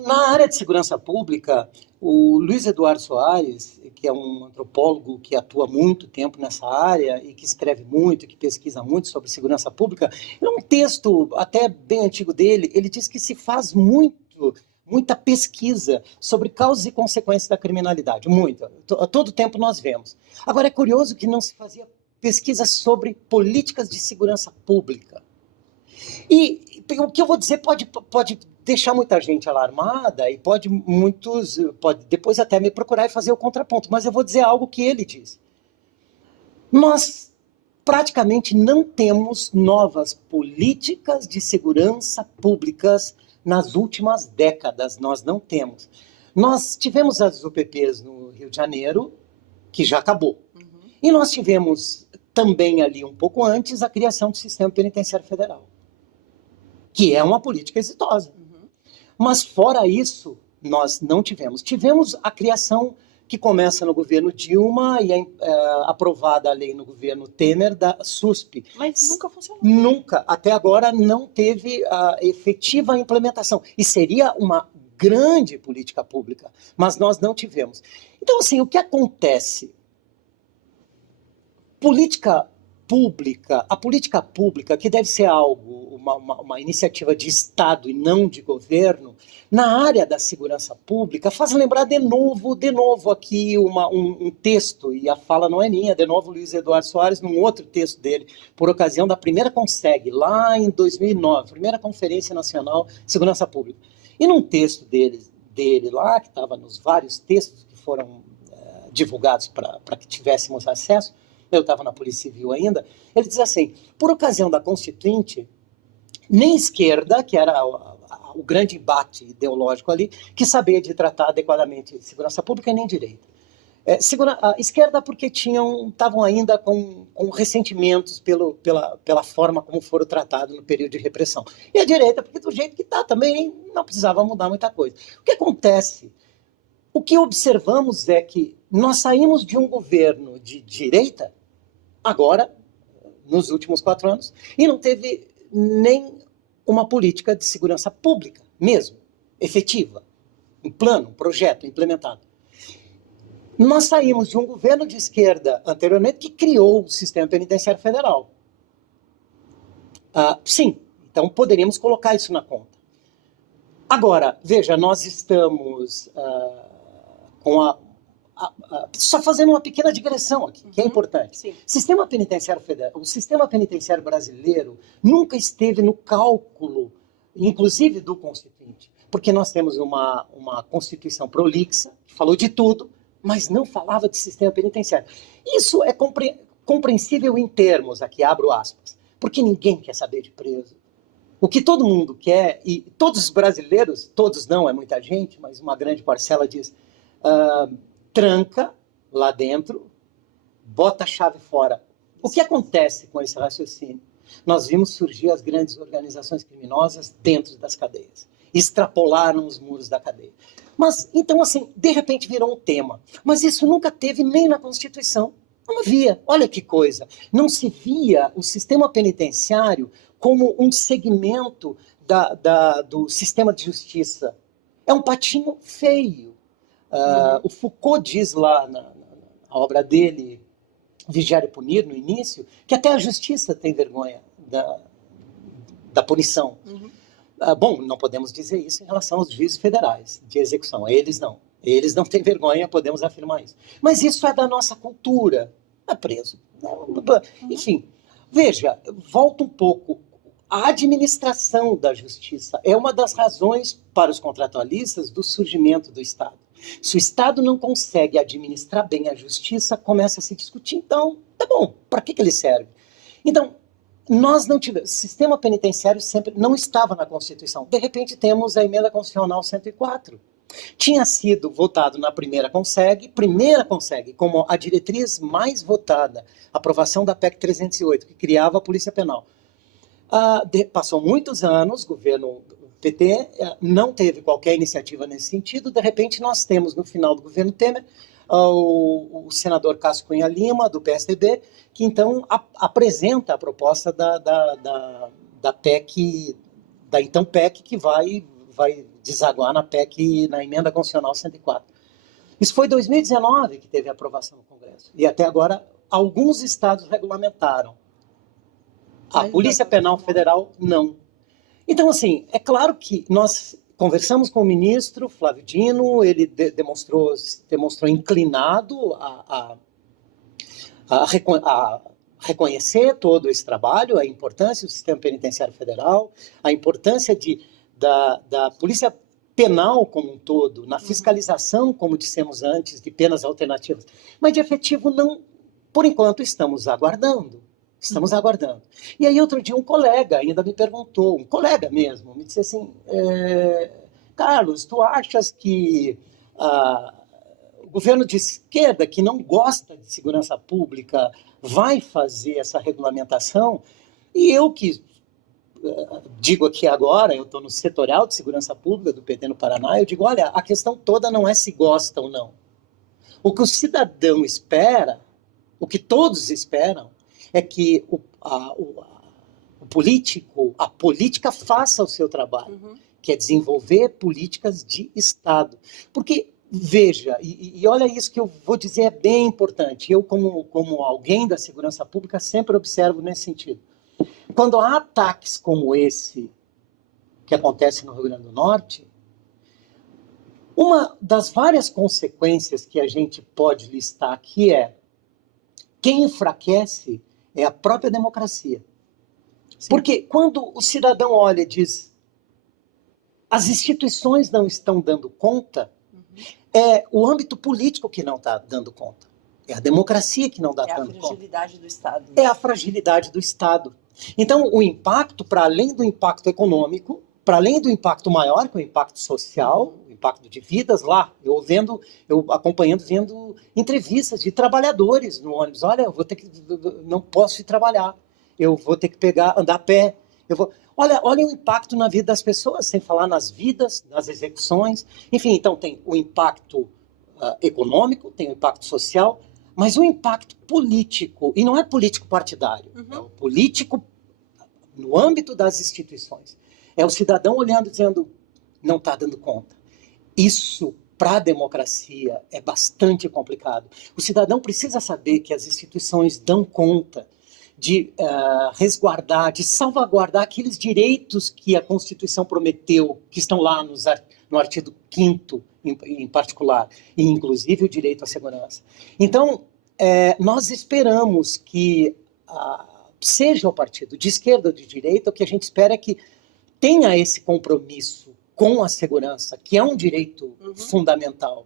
na área de segurança pública, o Luiz Eduardo Soares, que é um antropólogo que atua muito tempo nessa área e que escreve muito, que pesquisa muito sobre segurança pública, em um texto até bem antigo dele, ele diz que se faz muita pesquisa sobre causas e consequências da criminalidade, muita. A todo tempo nós vemos. Agora, é curioso que não se fazia pesquisa sobre políticas de segurança pública. E o que eu vou dizer pode deixar muita gente alarmada e pode depois até me procurar e fazer o contraponto, mas eu vou dizer algo que ele diz. Nós praticamente não temos novas políticas de segurança públicas nas últimas décadas, nós não temos. Nós tivemos as UPPs no Rio de Janeiro, que já acabou. E nós tivemos também ali um pouco antes a criação do Sistema Penitenciário Federal, que é uma política exitosa. Mas fora isso, nós não tivemos. Tivemos a criação que começa no governo Dilma e é aprovada a lei no governo Temer da SUSP. Mas nunca funcionou. Nunca, até agora, não teve a efetiva implementação. E seria uma grande política pública, mas nós não tivemos. Então, assim, o que acontece? A política pública, que deve ser uma iniciativa de Estado e não de governo, na área da segurança pública, faz lembrar de novo aqui um texto, e a fala não é minha, de novo Luiz Eduardo Soares, num outro texto dele, por ocasião da primeira CONSEG, lá em 2009, primeira Conferência Nacional de Segurança Pública. E num texto dele lá, que estava nos vários textos que foram divulgados para que tivéssemos acesso, eu estava na Polícia Civil ainda, ele diz assim: por ocasião da Constituinte, nem esquerda, que era a o grande embate ideológico ali, que saber de tratar adequadamente segurança pública e nem direita. A esquerda porque estavam ainda com ressentimentos pela forma como foram tratados no período de repressão. E a direita porque do jeito que está também não precisava mudar muita coisa. O que acontece? O que observamos é que nós saímos de um governo de direita, agora, nos últimos 4 anos, e não teve nem uma política de segurança pública mesmo, efetiva, um plano, um projeto implementado. Nós saímos de um governo de esquerda anteriormente que criou o sistema penitenciário federal. Sim, então poderíamos colocar isso na conta. Agora, veja, nós estamos só fazendo uma pequena digressão aqui, que é importante. Sim. Sistema penitenciário federal, o sistema penitenciário brasileiro nunca esteve no cálculo, inclusive do Constituinte, porque nós temos uma Constituição prolixa, que falou de tudo, mas não falava de sistema penitenciário. Isso é compreensível em termos, aqui abro aspas, porque ninguém quer saber de preso. O que todo mundo quer, e todos os brasileiros, todos não, é muita gente, mas uma grande parcela diz, tranca lá dentro, bota a chave fora. O que acontece com esse raciocínio? Nós vimos surgir as grandes organizações criminosas dentro das cadeias. Extrapolaram os muros da cadeia. Mas, então, assim, de repente virou um tema. Mas isso nunca teve nem na Constituição. Não havia. Olha que coisa. Não se via o sistema penitenciário como um segmento do sistema de justiça. É um patinho feio. O Foucault diz lá na obra dele, Vigiar e Punir, no início, que até a justiça tem vergonha da punição. Bom, não podemos dizer isso em relação aos juízes federais de execução. Eles não têm vergonha, podemos afirmar isso. Mas isso é da nossa cultura. É preso. Enfim, veja, volta um pouco. A administração da justiça é uma das razões para os contratualistas do surgimento do Estado. Se o Estado não consegue administrar bem a justiça, começa a se discutir, então, tá bom, para que ele serve? Então, nós não tivemos, o sistema penitenciário sempre não estava na Constituição. De repente temos a emenda constitucional 104. Tinha sido votado na primeira consegue como a diretriz mais votada, a aprovação da PEC 308, que criava a Polícia Penal. Passou muitos anos, governo PT não teve qualquer iniciativa nesse sentido. De repente nós temos no final do governo Temer o senador Cássio Cunha Lima, do PSDB, que então apresenta a proposta da PEC, da então PEC, que vai desaguar na PEC, na emenda constitucional 104. Isso foi em 2019 que teve a aprovação no Congresso. E até agora, alguns estados regulamentaram. A Polícia Penal Federal, não. Então, assim, é claro que nós conversamos com o ministro Flávio Dino, ele demonstrou inclinado a reconhecer todo esse trabalho, a importância do sistema penitenciário federal, a importância da Polícia Penal como um todo, na fiscalização, como dissemos antes, de penas alternativas. Mas de efetivo, não, por enquanto, estamos aguardando. Estamos aguardando. E aí, outro dia, um colega ainda me perguntou, um colega mesmo, me disse assim, Carlos, tu achas que o governo de esquerda, que não gosta de segurança pública, vai fazer essa regulamentação? E eu que digo aqui agora, eu estou no setorial de segurança pública do PT no Paraná, eu digo, olha, a questão toda não é se gosta ou não. O que o cidadão espera, o que todos esperam, é que a política faça o seu trabalho, que é desenvolver políticas de Estado. Porque, veja, e olha isso que eu vou dizer é bem importante, eu como alguém da segurança pública sempre observo nesse sentido. Quando há ataques como esse que acontece no Rio Grande do Norte, uma das várias consequências que a gente pode listar aqui é quem enfraquece é a própria democracia. Sim. Porque quando o cidadão olha e diz as instituições não estão dando conta, é o âmbito político que não está dando conta. É a democracia que não está dando conta. É a fragilidade do Estado. É a fragilidade do Estado. Então, o impacto, para além do impacto econômico, para além do impacto maior, que é o impacto social, o impacto de vidas lá, eu acompanhando, vendo entrevistas de trabalhadores no ônibus. Olha, não posso ir trabalhar, eu vou ter que andar a pé. Olha o impacto na vida das pessoas, sem falar nas vidas, nas execuções. Enfim, então tem o impacto econômico, tem o impacto social, mas o impacto político, e não é político partidário, é o político no âmbito das instituições. É o cidadão olhando e dizendo, não está dando conta. Isso, para a democracia, é bastante complicado. O cidadão precisa saber que as instituições dão conta de resguardar, de salvaguardar aqueles direitos que a Constituição prometeu, que estão lá no artigo 5º, em particular, e inclusive o direito à segurança. Então, nós esperamos que seja o partido de esquerda ou de direita, o que a gente espera é que tenha esse compromisso com a segurança, que é um direito fundamental.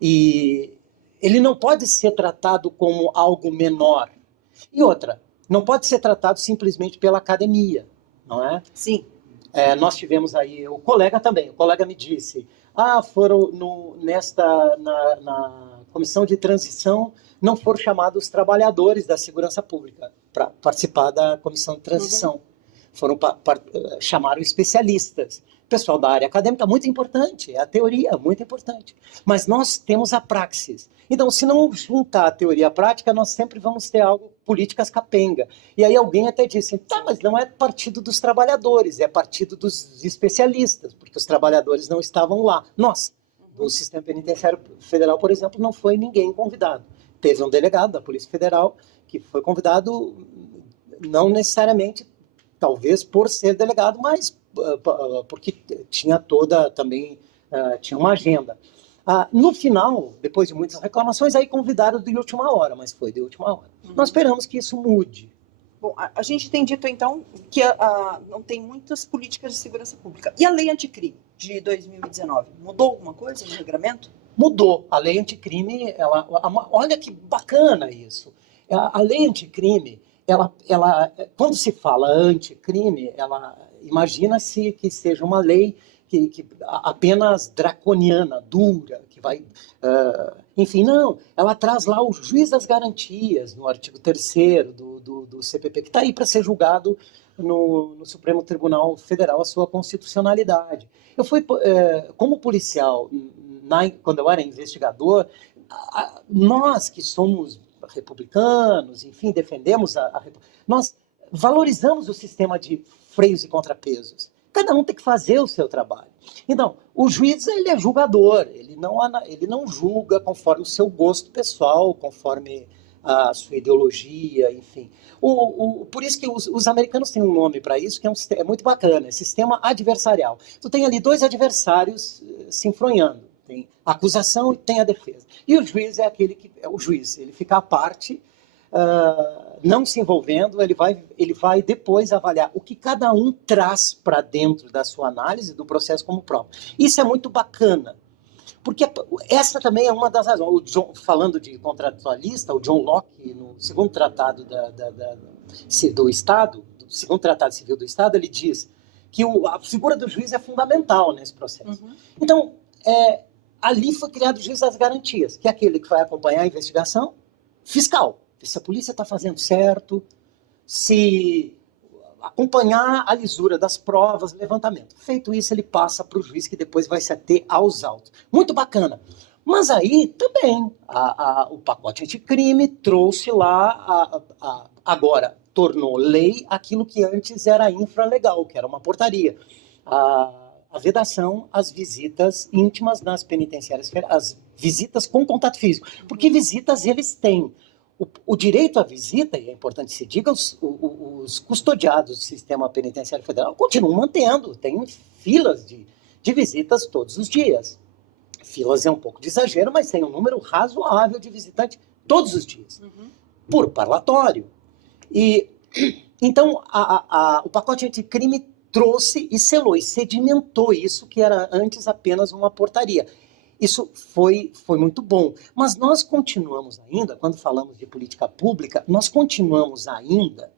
E ele não pode ser tratado como algo menor. E outra, não pode ser tratado simplesmente pela academia, não é? Sim. Nós tivemos aí, o colega me disse, foram na comissão de transição, não foram chamados os trabalhadores da segurança pública para participar da comissão de transição. Chamaram especialistas. O pessoal da área acadêmica, muito importante, a teoria, muito importante. Mas nós temos a praxis. Então, se não juntar a teoria à prática, nós sempre vamos ter políticas capenga. E aí alguém até disse, mas não é partido dos trabalhadores, é partido dos especialistas, porque os trabalhadores não estavam lá. Nós, do Sistema Penitenciário Federal, por exemplo, não foi ninguém convidado. Teve um delegado da Polícia Federal que foi convidado, não necessariamente, talvez por ser delegado, mas porque tinha tinha uma agenda. No final, depois de muitas reclamações, aí convidaram de última hora, mas foi de última hora. Nós esperamos que isso mude. Bom, a gente tem dito, então, que não tem muitas políticas de segurança pública. E a lei anticrime de 2019? Mudou alguma coisa no regramento? Mudou. A lei anticrime, olha que bacana isso. A lei anticrime, quando se fala anticrime, imagina-se que seja uma lei que apenas draconiana, dura, que vai... enfim, não. Ela traz lá o juiz das garantias, no artigo 3º do CPP, que está aí para ser julgado no Supremo Tribunal Federal, a sua constitucionalidade. Eu fui, como policial, quando eu era investigador, nós que somos republicanos, enfim, defendemos nós valorizamos o sistema de freios e contrapesos. Cada um tem que fazer o seu trabalho. Então, o juiz, ele é julgador, ele não julga conforme o seu gosto pessoal, conforme a sua ideologia, enfim. Por isso que os americanos têm um nome para isso, que é muito bacana, é sistema adversarial. Tu tem ali dois adversários se enfronhando, tem a acusação e tem a defesa. E o juiz é aquele que é o juiz, ele fica à parte, não se envolvendo, ele vai depois avaliar o que cada um traz para dentro da sua análise do processo como prova. Isso é muito bacana, porque essa também é uma das razões. Falando de contratualista, o John Locke, no segundo tratado do Estado, do segundo tratado civil do Estado, ele diz que a figura do juiz é fundamental nesse processo. Então, ali foi criado o juiz das garantias, que é aquele que vai acompanhar a investigação fiscal. Se a polícia está fazendo certo, se acompanhar a lisura das provas, levantamento. Feito isso, ele passa para o juiz, que depois vai se ater aos autos. Muito bacana. Mas aí também o pacote anticrime trouxe lá, agora tornou lei aquilo que antes era infralegal, que era uma portaria. A vedação às visitas íntimas nas penitenciárias, as visitas com contato físico. Porque visitas eles têm. O direito à visita, e é importante que se diga, os custodiados do sistema penitenciário federal continuam mantendo, tem filas de visitas todos os dias. Filas é um pouco de exagero, mas tem um número razoável de visitantes todos os dias, por parlatório. E, então, o pacote anticrime trouxe e selou, e sedimentou isso que era antes apenas uma portaria. Isso foi muito bom. Mas nós continuamos ainda, quando falamos de política pública, nós continuamos ainda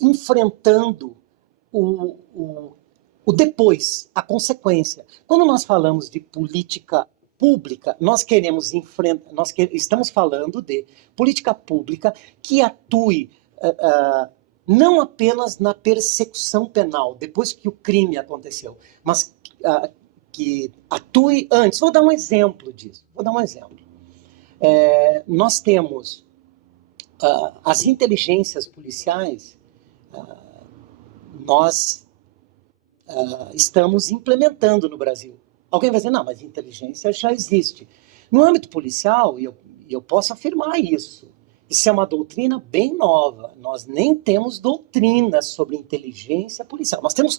enfrentando o depois, a consequência. Quando nós falamos de política pública, estamos falando de política pública que atue não apenas na persecução penal, depois que o crime aconteceu, mas que atue antes. Vou dar um exemplo disso. Nós temos as inteligências policiais, nós estamos implementando no Brasil. Alguém vai dizer, não, mas inteligência já existe. No âmbito policial, e eu posso afirmar isso é uma doutrina bem nova. Nós nem temos doutrina sobre inteligência policial. Nós temos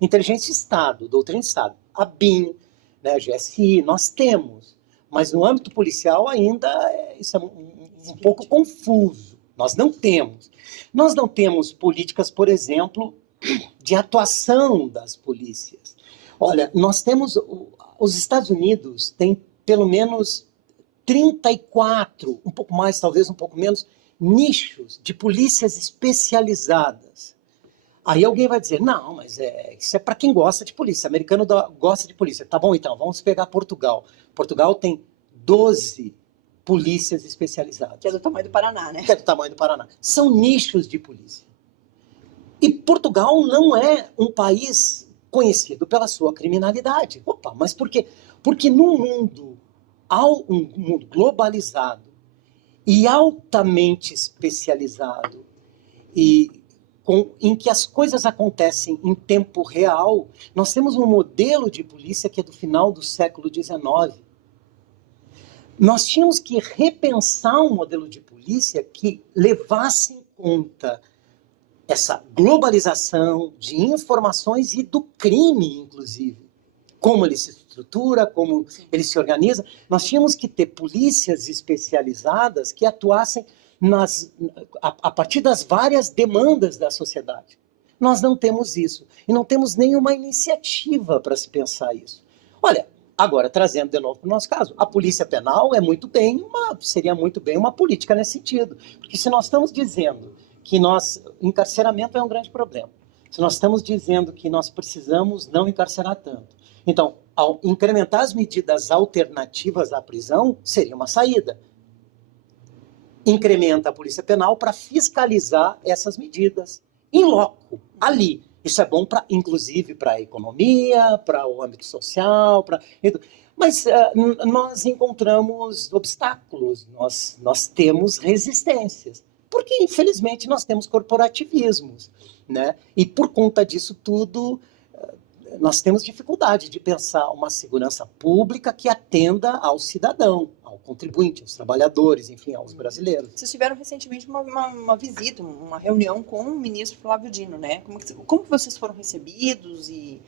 inteligência de Estado, doutrina de Estado. A BIM, né, a GSI, nós temos. Mas no âmbito policial ainda isso é um pouco confuso. Nós não temos. Nós não temos políticas, por exemplo, de atuação das polícias. Olha, nós temos... Os Estados Unidos têm pelo menos 34, um pouco mais, talvez um pouco menos, nichos de polícias especializadas. Aí alguém vai dizer, não, mas isso é para quem gosta de polícia. Americano gosta de polícia. Tá bom, então, vamos pegar Portugal. Portugal tem 12 polícias especializadas. Que é do tamanho do Paraná, né? Que é do tamanho do Paraná. São nichos de polícia. E Portugal não é um país conhecido pela sua criminalidade. Opa, mas por quê? Porque no mundo, um mundo globalizado e altamente especializado, em que as coisas acontecem em tempo real, nós temos um modelo de polícia que é do final do século XIX. Nós tínhamos que repensar um modelo de polícia que levasse em conta essa globalização de informações e do crime, inclusive. Como ele se estrutura, como ele se organiza. Nós tínhamos que ter polícias especializadas que atuassem a partir das várias demandas da sociedade. Nós não temos isso. E não temos nenhuma iniciativa para se pensar isso. Olha, agora, trazendo de novo para o nosso caso, a polícia penal seria muito bem uma política nesse sentido. Porque se nós estamos dizendo que encarceramento é um grande problema, se nós estamos dizendo que nós precisamos não encarcerar tanto, então, ao incrementar as medidas alternativas à prisão, seria uma saída. Incrementa a polícia penal para fiscalizar essas medidas, em loco, ali. Isso é bom, inclusive, para a economia, para o âmbito social, mas nós encontramos obstáculos, nós temos resistências, porque, infelizmente, nós temos corporativismos, né? E, por conta disso tudo, nós temos dificuldade de pensar uma segurança pública que atenda ao cidadão, ao contribuinte, aos trabalhadores, enfim, aos brasileiros. Vocês tiveram recentemente uma visita, uma reunião com o ministro Flávio Dino, né? Como vocês foram recebidos e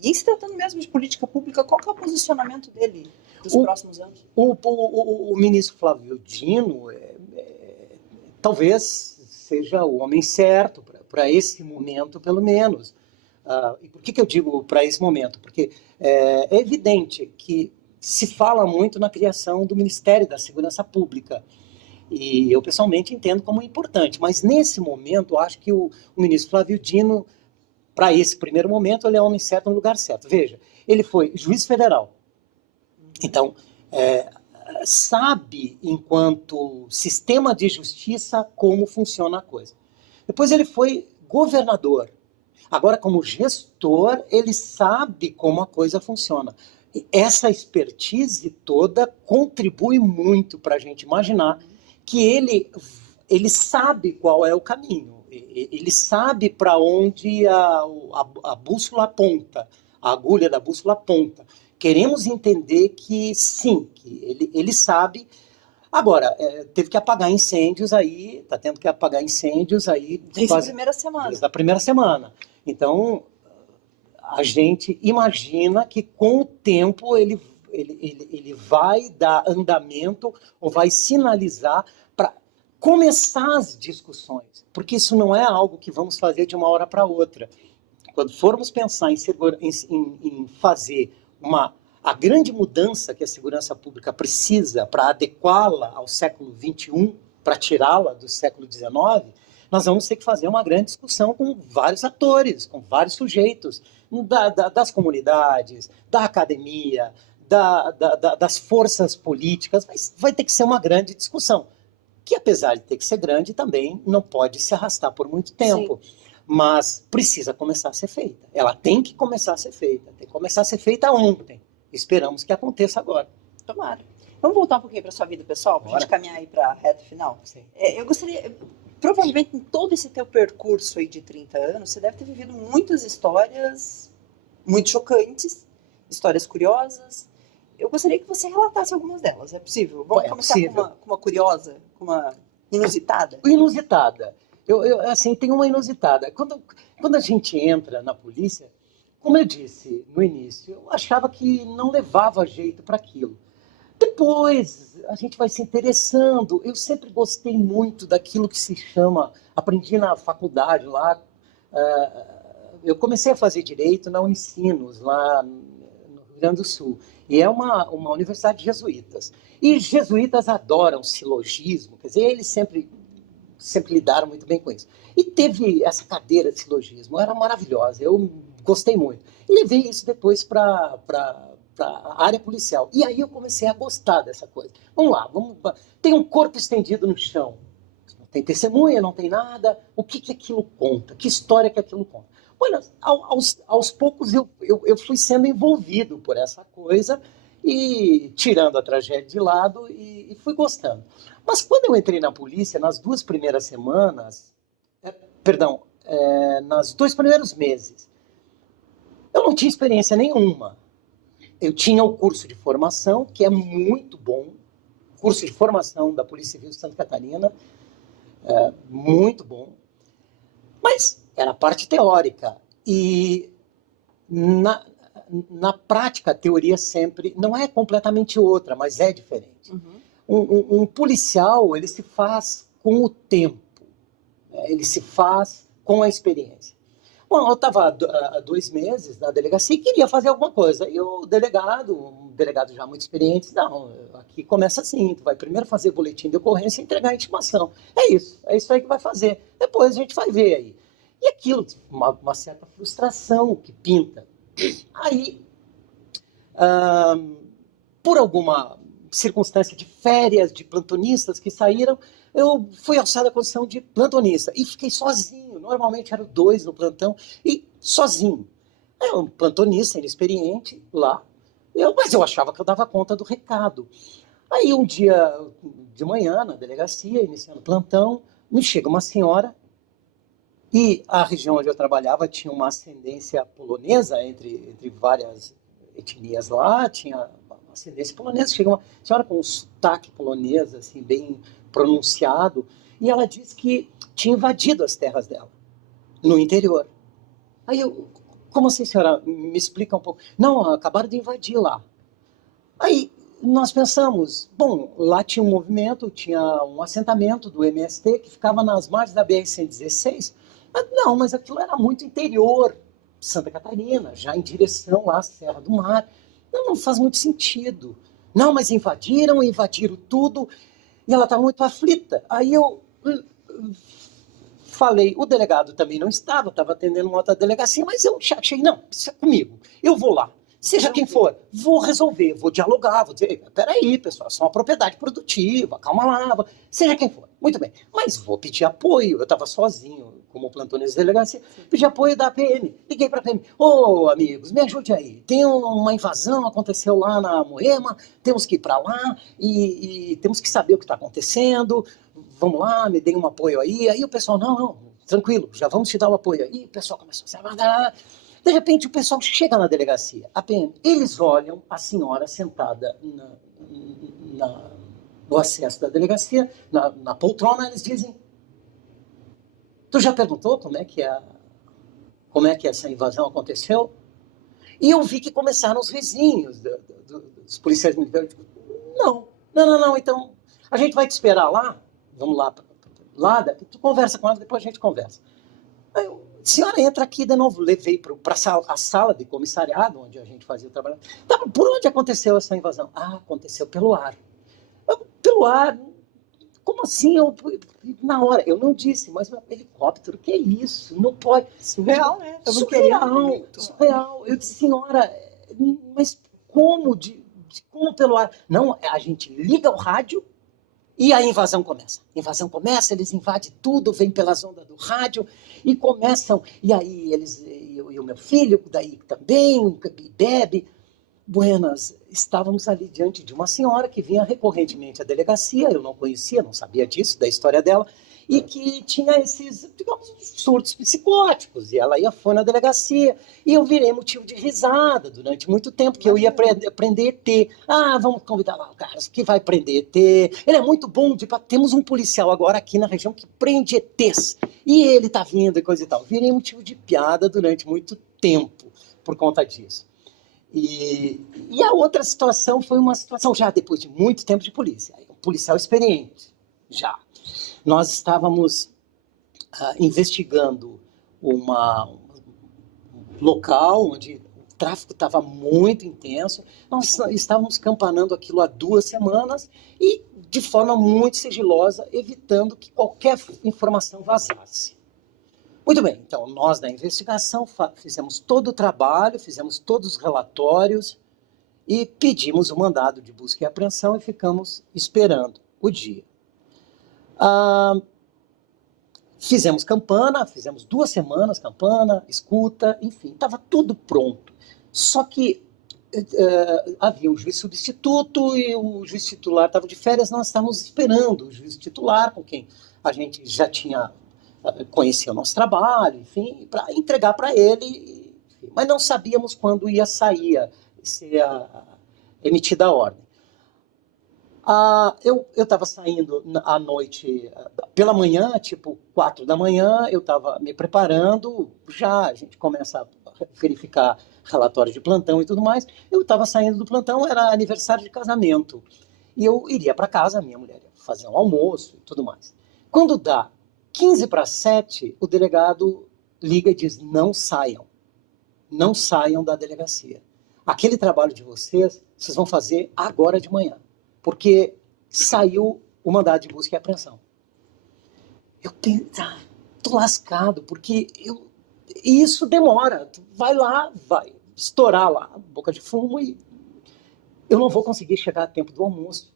se tratando mesmo de política pública, qual que é o posicionamento dele dos próximos anos? O ministro Flávio Dino talvez seja o homem certo para esse momento, pelo menos. E por que eu digo para esse momento? Porque é evidente que se fala muito na criação do Ministério da Segurança Pública. E eu, pessoalmente, entendo como importante. Mas, nesse momento, eu acho que o ministro Flávio Dino, para esse primeiro momento, ele é o homem certo no lugar certo. Veja, ele foi juiz federal. Então, sabe, enquanto sistema de justiça, como funciona a coisa. Depois ele foi governador. Agora, como gestor, ele sabe como a coisa funciona. E essa expertise toda contribui muito para a gente imaginar que ele sabe qual é o caminho. Ele sabe para onde a bússola aponta, a agulha da bússola aponta. Queremos entender que sim, que ele sabe. Agora, teve que apagar incêndios aí, está tendo que apagar incêndios aí. Desde a primeira semana. Desde a primeira semana. Então, a gente imagina que com o tempo ele vai dar andamento ou vai sinalizar para começar as discussões. Porque isso não é algo que vamos fazer de uma hora para outra. Quando formos pensar em fazer a grande mudança que a segurança pública precisa para adequá-la ao século XXI, para tirá-la do século XIX, nós vamos ter que fazer uma grande discussão com vários atores, com vários sujeitos, das comunidades, da academia, das forças políticas, mas vai ter que ser uma grande discussão, que apesar de ter que ser grande, também não pode se arrastar por muito tempo. Sim. Mas precisa começar a ser feita. Ela tem que começar a ser feita. Tem que começar a ser feita ontem. Esperamos que aconteça agora. Tomara. Vamos voltar um pouquinho para a sua vida pessoal, para a gente caminhar aí para a reta final? Sim. Eu gostaria, provavelmente em todo esse teu percurso aí de 30 anos, você deve ter vivido muitas histórias muito chocantes, histórias curiosas. Eu gostaria que você relatasse algumas delas, é possível? Vamos começar possível. Com uma curiosa, com uma inusitada? Inusitada. Eu assim, tem uma inusitada. Quando a gente entra na polícia, como eu disse no início, eu achava que não levava jeito para aquilo. Depois, a gente vai se interessando. Eu sempre gostei muito daquilo que se chama... Aprendi na faculdade lá. Eu comecei a fazer Direito na Unicinos, lá no Rio Grande do Sul. E é uma universidade de jesuítas. E jesuítas adoram silogismo. Quer dizer, eles sempre lidaram muito bem com isso. E teve essa cadeira de silogismo. Era maravilhosa. Eu gostei muito. E levei isso depois para a área policial. E aí eu comecei a gostar dessa coisa. Vamos lá, tem um corpo estendido no chão. Não tem testemunha, não tem nada. O que aquilo conta? Que história que aquilo conta? Olha, aos poucos eu fui sendo envolvido por essa coisa e tirando a tragédia de lado e fui gostando. Mas quando eu entrei na polícia, nas 2 primeiras semanas, nos 2 primeiros meses, eu não tinha experiência nenhuma. Eu tinha o curso de formação, que é muito bom, curso de formação da Polícia Civil de Santa Catarina, muito bom, mas era parte teórica. E na prática, a teoria sempre não é completamente outra, mas é diferente. Um policial, ele se faz com o tempo, ele se faz com a experiência. Bom, eu estava há 2 meses na delegacia e queria fazer alguma coisa. E o delegado, um delegado já muito experiente, disse, não, aqui começa assim, tu vai primeiro fazer boletim de ocorrência e entregar a intimação. É isso aí que vai fazer. Depois a gente vai ver aí. E aquilo, uma certa frustração que pinta. Aí, por alguma circunstância de férias, de plantonistas que saíram, eu fui alçado à condição de plantonista e fiquei sozinho. Normalmente eram 2 no plantão e sozinho. É um plantonista inexperiente lá, mas eu achava que eu dava conta do recado. Aí um dia de manhã, na delegacia, iniciando o plantão, me chega uma senhora e a região onde eu trabalhava tinha uma ascendência polonesa entre várias etnias lá, tinha ascendência polonesa, chega uma senhora com um sotaque polonês, assim, bem pronunciado, e ela disse que tinha invadido as terras dela, no interior. Aí eu, como assim, senhora? Me explica um pouco. Não, acabaram de invadir lá. Aí nós pensamos, bom, lá tinha um movimento, tinha um assentamento do MST que ficava nas margens da BR-116, mas aquilo era muito interior, Santa Catarina, já em direção à Serra do Mar. Não faz muito sentido. Não, mas invadiram tudo, e ela está muito aflita. Aí eu falei, o delegado também não estava atendendo uma outra delegacia, mas eu achei, não, isso é comigo, eu vou lá. Seja quem for, vou resolver, vou dialogar, vou dizer, peraí, pessoal, é só uma propriedade produtiva, calma lá, seja quem for. Muito bem, mas vou pedir apoio, eu estava sozinho, como plantonista de delegacia, pedi apoio da PM, liguei para a PM, amigos, me ajude aí, tem uma invasão, aconteceu lá na Moema, temos que ir para lá e temos que saber o que está acontecendo, vamos lá, me deem um apoio aí o pessoal, não, tranquilo, já vamos te dar o apoio aí, o pessoal começou a se aguardar. De repente, o pessoal chega na delegacia, a PM, eles olham a senhora sentada no acesso da delegacia, na poltrona, eles dizem, tu já perguntou como é que essa invasão aconteceu? E eu vi que começaram os vizinhos dos policiais militares. Não, então, a gente vai te esperar lá, vamos lá, tu conversa com ela, depois a gente conversa. Aí eu, senhora, entra aqui de novo. Levei para a sala de comissariado, onde a gente fazia o trabalho. Tá, por onde aconteceu essa invasão? Aconteceu pelo ar. Pelo ar? como assim? Na hora, eu não disse, mas meu helicóptero, que é isso? Não pode. Surreal, né? Eu não queria muito. Surreal. Eu disse, senhora, mas como? Como pelo ar? Não, a gente liga o rádio e a invasão começa. A invasão começa, eles invadem tudo, vem pelas ondas do rádio e começam. E aí eles, e o meu filho, daí também, bebe. Buenas, estávamos ali diante de uma senhora que vinha recorrentemente à delegacia, eu não conhecia, não sabia disso, da história dela, e que tinha esses, digamos, surtos psicóticos, e ela foi na delegacia, e eu virei motivo de risada durante muito tempo, que eu ia prender ET. Ah, vamos convidar lá o Carlos, que vai prender ET, ele é muito bom, temos um policial agora aqui na região que prende ETs, e ele tá vindo e coisa e tal. Virei motivo de piada durante muito tempo por conta disso. E a outra situação foi uma situação já depois de muito tempo de polícia, um policial experiente, já. Nós estávamos investigando um local onde o tráfico estava muito intenso, nós estávamos campanando aquilo há 2 semanas e de forma muito sigilosa, evitando que qualquer informação vazasse. Muito bem, então nós da investigação fizemos todo o trabalho, fizemos todos os relatórios e pedimos o mandado de busca e apreensão e ficamos esperando o dia. Fizemos campana, fizemos 2 semanas campana, escuta, enfim, estava tudo pronto. Só que havia um juiz substituto e o juiz titular estava de férias, nós estávamos esperando o juiz titular, com quem a gente já tinha conhecia o nosso trabalho, enfim, para entregar para ele, mas não sabíamos quando ia sair, ser emitida a ordem. Eu estava saindo à noite, pela manhã, tipo 4 da manhã, eu estava me preparando, já a gente começa a verificar relatório de plantão e tudo mais, eu estava saindo do plantão, era aniversário de casamento, e eu iria para casa, minha mulher ia fazer um almoço e tudo mais. Quando dá 15 para 7, o delegado liga e diz, não saiam da delegacia. Aquele trabalho de vocês vão fazer agora de manhã, porque saiu o mandado de busca e apreensão. Eu tô lascado, porque isso demora, tu vai lá, vai estourar lá, boca de fumo, e eu não vou conseguir chegar a tempo do almoço.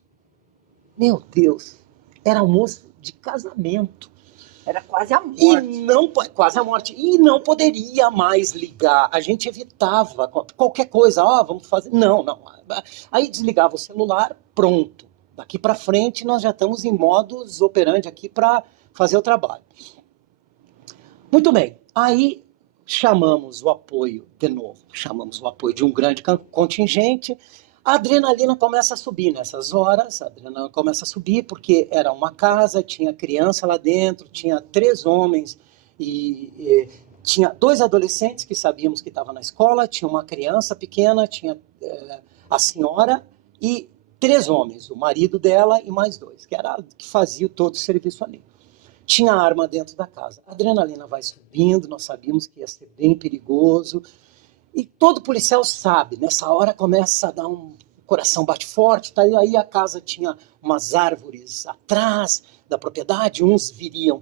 Meu Deus, era almoço de casamento. Era quase a morte. Quase a morte. E não poderia mais ligar. A gente evitava qualquer coisa. Vamos fazer. Não. Aí desligava o celular, pronto. Daqui para frente nós já estamos em modus operandi aqui para fazer o trabalho. Muito bem. Aí chamamos o apoio, de novo, chamamos o apoio de um grande contingente. A adrenalina começa a subir nessas horas, porque era uma casa, tinha criança lá dentro, tinha 3 homens e tinha 2 adolescentes que sabíamos que estavam na escola, tinha uma criança pequena, tinha a senhora e 3 homens, o marido dela e mais 2, que faziam todo o serviço ali. Tinha arma dentro da casa. A adrenalina vai subindo, nós sabíamos que ia ser bem perigoso. E todo policial sabe, nessa hora começa a dar o coração bate forte, tá? E aí a casa tinha umas árvores atrás da propriedade, uns viriam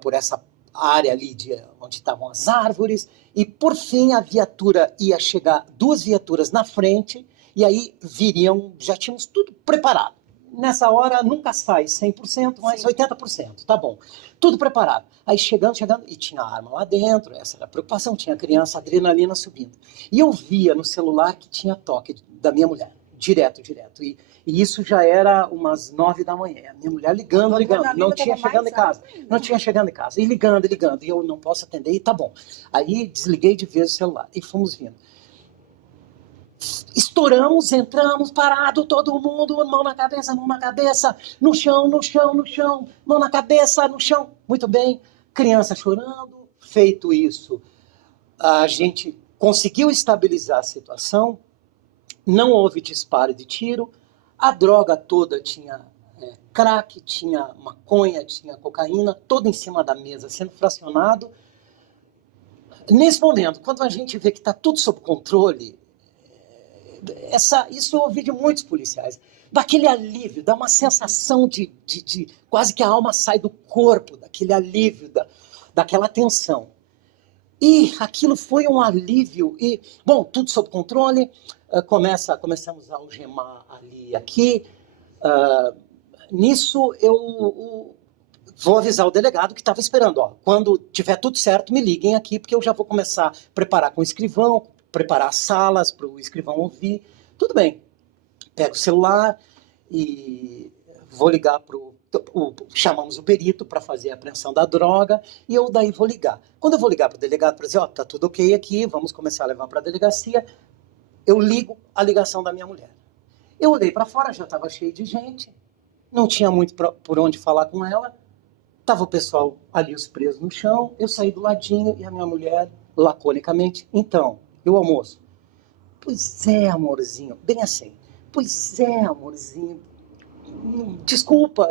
por essa área ali onde estavam as árvores, e por fim a viatura ia chegar, 2 viaturas na frente, e aí viriam, já tínhamos tudo preparado. Nessa hora nunca sai 100%, mas 80%, tá bom. Tudo preparado. Aí chegando, e tinha arma lá dentro, essa era a preocupação, tinha criança, adrenalina subindo. E eu via no celular que tinha toque da minha mulher, direto. E isso já era umas 9 da manhã. Minha mulher ligando, não tinha chegando em casa. E ligando, e eu não posso atender, e tá bom. Aí desliguei de vez o celular, e fomos vindo. Estouramos, entramos, parado, todo mundo, mão na cabeça, no chão, mão na cabeça, no chão. Muito bem, criança chorando. Feito isso, a gente conseguiu estabilizar a situação, não houve disparo de tiro, a droga toda tinha crack, tinha maconha, tinha cocaína, toda em cima da mesa, sendo fracionado. Nesse momento, quando a gente vê que está tudo sob controle, isso eu ouvi de muitos policiais. dá aquele alívio, dá uma sensação de quase que a alma sai do corpo, daquele alívio, daquela tensão. E aquilo foi um alívio, e, bom, tudo sob controle, começamos a algemar ali e aqui. Nisso, eu vou avisar o delegado que estava esperando. Ó, quando tiver tudo certo, me liguem aqui, porque eu já vou começar a preparar com o escrivão, preparar as salas para o escrivão ouvir. Tudo bem. Pego o celular e vou ligar para chamamos o perito para fazer a apreensão da droga, e eu daí vou ligar. Quando eu vou ligar para o delegado para dizer, ó, tá tudo ok aqui, vamos começar a levar para a delegacia, eu ligo a ligação da minha mulher. Eu olhei para fora, já estava cheio de gente, não tinha muito por onde falar com ela, estava o pessoal ali, os presos no chão, eu saí do ladinho e a minha mulher, laconicamente, então, e o almoço? Pois é, amorzinho, bem assim, pois é, amorzinho, desculpa,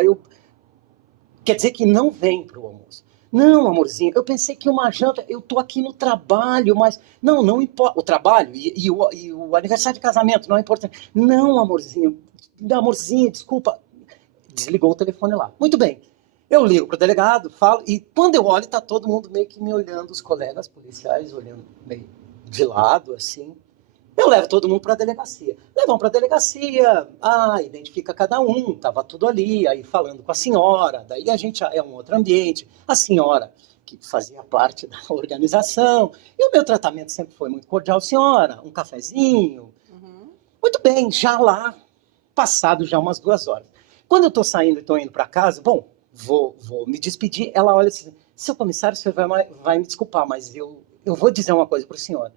quer dizer que não vem para o almoço. Não, amorzinho, eu pensei que uma janta, eu tô aqui no trabalho, mas não importa, o trabalho e o aniversário de casamento não é importante. Não, amorzinho, desculpa. Desligou o telefone lá. Muito bem, eu ligo pro delegado, falo, e quando eu olho, tá todo mundo meio que me olhando, os colegas policiais olhando meio de lado, assim. Eu levo todo mundo para a delegacia. Levam para a delegacia, identifica cada um, estava tudo ali, aí falando com a senhora, daí a gente já é um outro ambiente. A senhora, que fazia parte da organização, e o meu tratamento sempre foi muito cordial. Senhora, um cafezinho. Uhum. Muito bem, já lá, passado já umas 2 horas. Quando eu estou saindo e estou indo para casa, bom, vou me despedir, ela olha assim, seu comissário, o senhor vai me desculpar, mas eu vou dizer uma coisa para o senhor.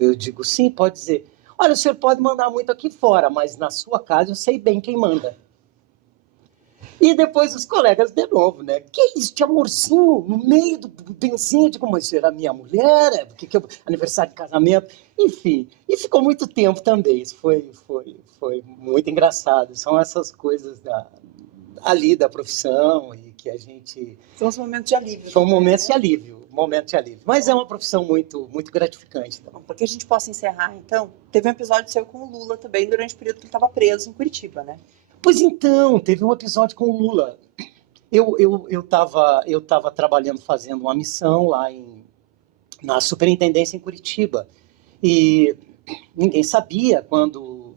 Eu digo, sim, pode dizer. Olha, o senhor pode mandar muito aqui fora, mas na sua casa eu sei bem quem manda. E depois os colegas de novo, né? Que isso, de amorzinho, no meio do benzinho, de como isso era minha mulher, porque aniversário de casamento, enfim. E ficou muito tempo também, isso foi muito engraçado. São essas coisas ali da profissão e que a gente... São os momentos de alívio. São momentos de alívio. Mas é uma profissão muito, muito gratificante. Bom, para que a gente possa encerrar, então, teve um episódio seu com o Lula também, durante o período que ele estava preso em Curitiba, né? Pois então, teve um episódio com o Lula. Eu tava trabalhando, fazendo uma missão lá na superintendência em Curitiba. E ninguém sabia quando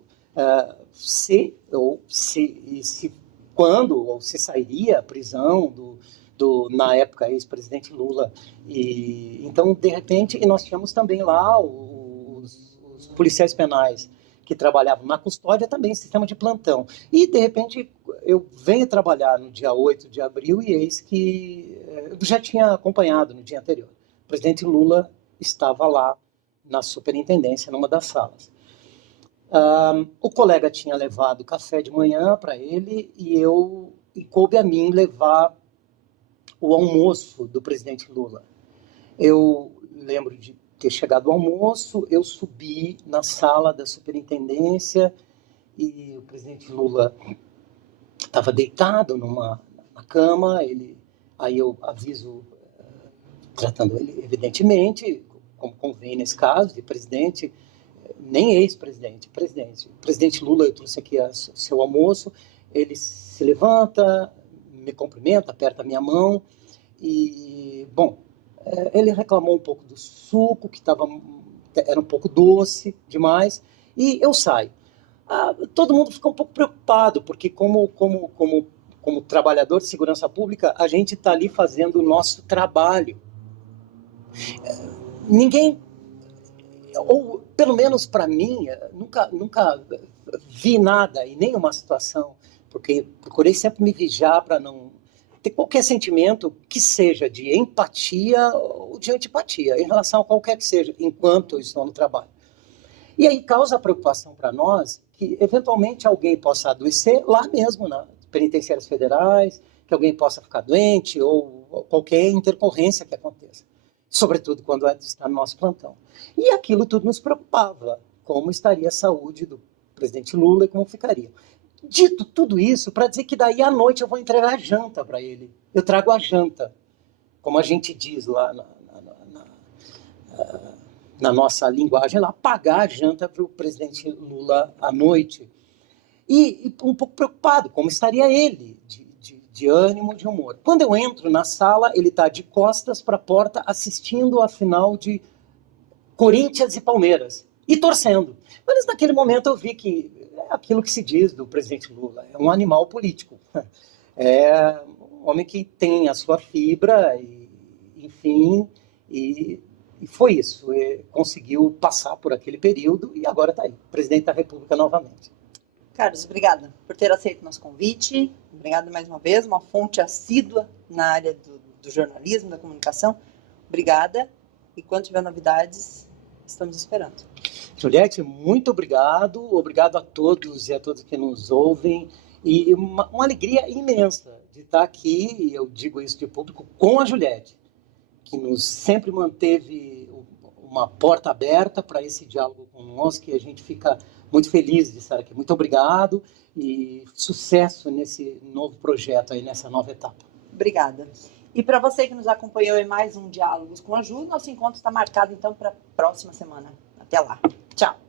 se sairia a prisão na época, ex-presidente Lula. E então, de repente, nós tínhamos também lá os policiais penais que trabalhavam na custódia, também sistema de plantão. E, de repente, eu venho trabalhar no dia 8 de abril e eis que eu já tinha acompanhado no dia anterior. O presidente Lula estava lá na superintendência, numa das salas. O colega tinha levado café de manhã para ele e coube a mim levar o almoço do presidente Lula. Eu lembro de ter chegado ao almoço, eu subi na sala da superintendência e o presidente Lula estava deitado na cama, aí eu aviso, tratando ele, evidentemente, como convém nesse caso, de presidente, nem ex-presidente, presidente. Presidente Lula, eu trouxe aqui seu almoço, ele se levanta, me cumprimenta, aperta a minha mão e, bom, ele reclamou um pouco do suco, que era um pouco doce demais, e eu saio. Todo mundo fica um pouco preocupado, porque como trabalhador de segurança pública, a gente está ali fazendo o nosso trabalho. Ninguém, ou pelo menos para mim, nunca vi nada em nenhuma situação, porque procurei sempre me vigiar para não ter qualquer sentimento que seja de empatia ou de antipatia, em relação a qualquer que seja, enquanto eu estou no trabalho. E aí causa preocupação para nós que, eventualmente, alguém possa adoecer lá mesmo, nas penitenciárias federais, que alguém possa ficar doente ou qualquer intercorrência que aconteça, sobretudo quando está no nosso plantão. E aquilo tudo nos preocupava, como estaria a saúde do presidente Lula e como ficaria. Dito tudo isso, para dizer que daí à noite eu vou entregar a janta para ele. Eu trago a janta, como a gente diz lá na nossa linguagem, lá, pagar a janta para o presidente Lula à noite. e um pouco preocupado, como estaria ele, de ânimo, de humor. Quando eu entro na sala, ele está de costas para a porta, assistindo a final de Corinthians e Palmeiras, e torcendo. Mas naquele momento eu vi que é aquilo que se diz do presidente Lula, é um animal político. É um homem que tem a sua fibra, e, enfim, e foi isso. Ele conseguiu passar por aquele período e agora está aí, presidente da República novamente. Carlos, obrigada por ter aceito nosso convite. Obrigada mais uma vez, uma fonte assídua na área do jornalismo, da comunicação. Obrigada. E quando tiver novidades, estamos esperando. Juliette, muito obrigado. Obrigado a todos e a todas que nos ouvem. E uma alegria imensa de estar aqui, e eu digo isso de público, com a Juliette, que nos sempre manteve uma porta aberta para esse diálogo conosco, e a gente fica muito feliz de estar aqui. Muito obrigado e sucesso nesse novo projeto, aí, nessa nova etapa. Obrigada. E para você que nos acompanhou em mais um Diálogos com a Ju, nosso encontro está marcado então para a próxima semana. Até lá. Tchau.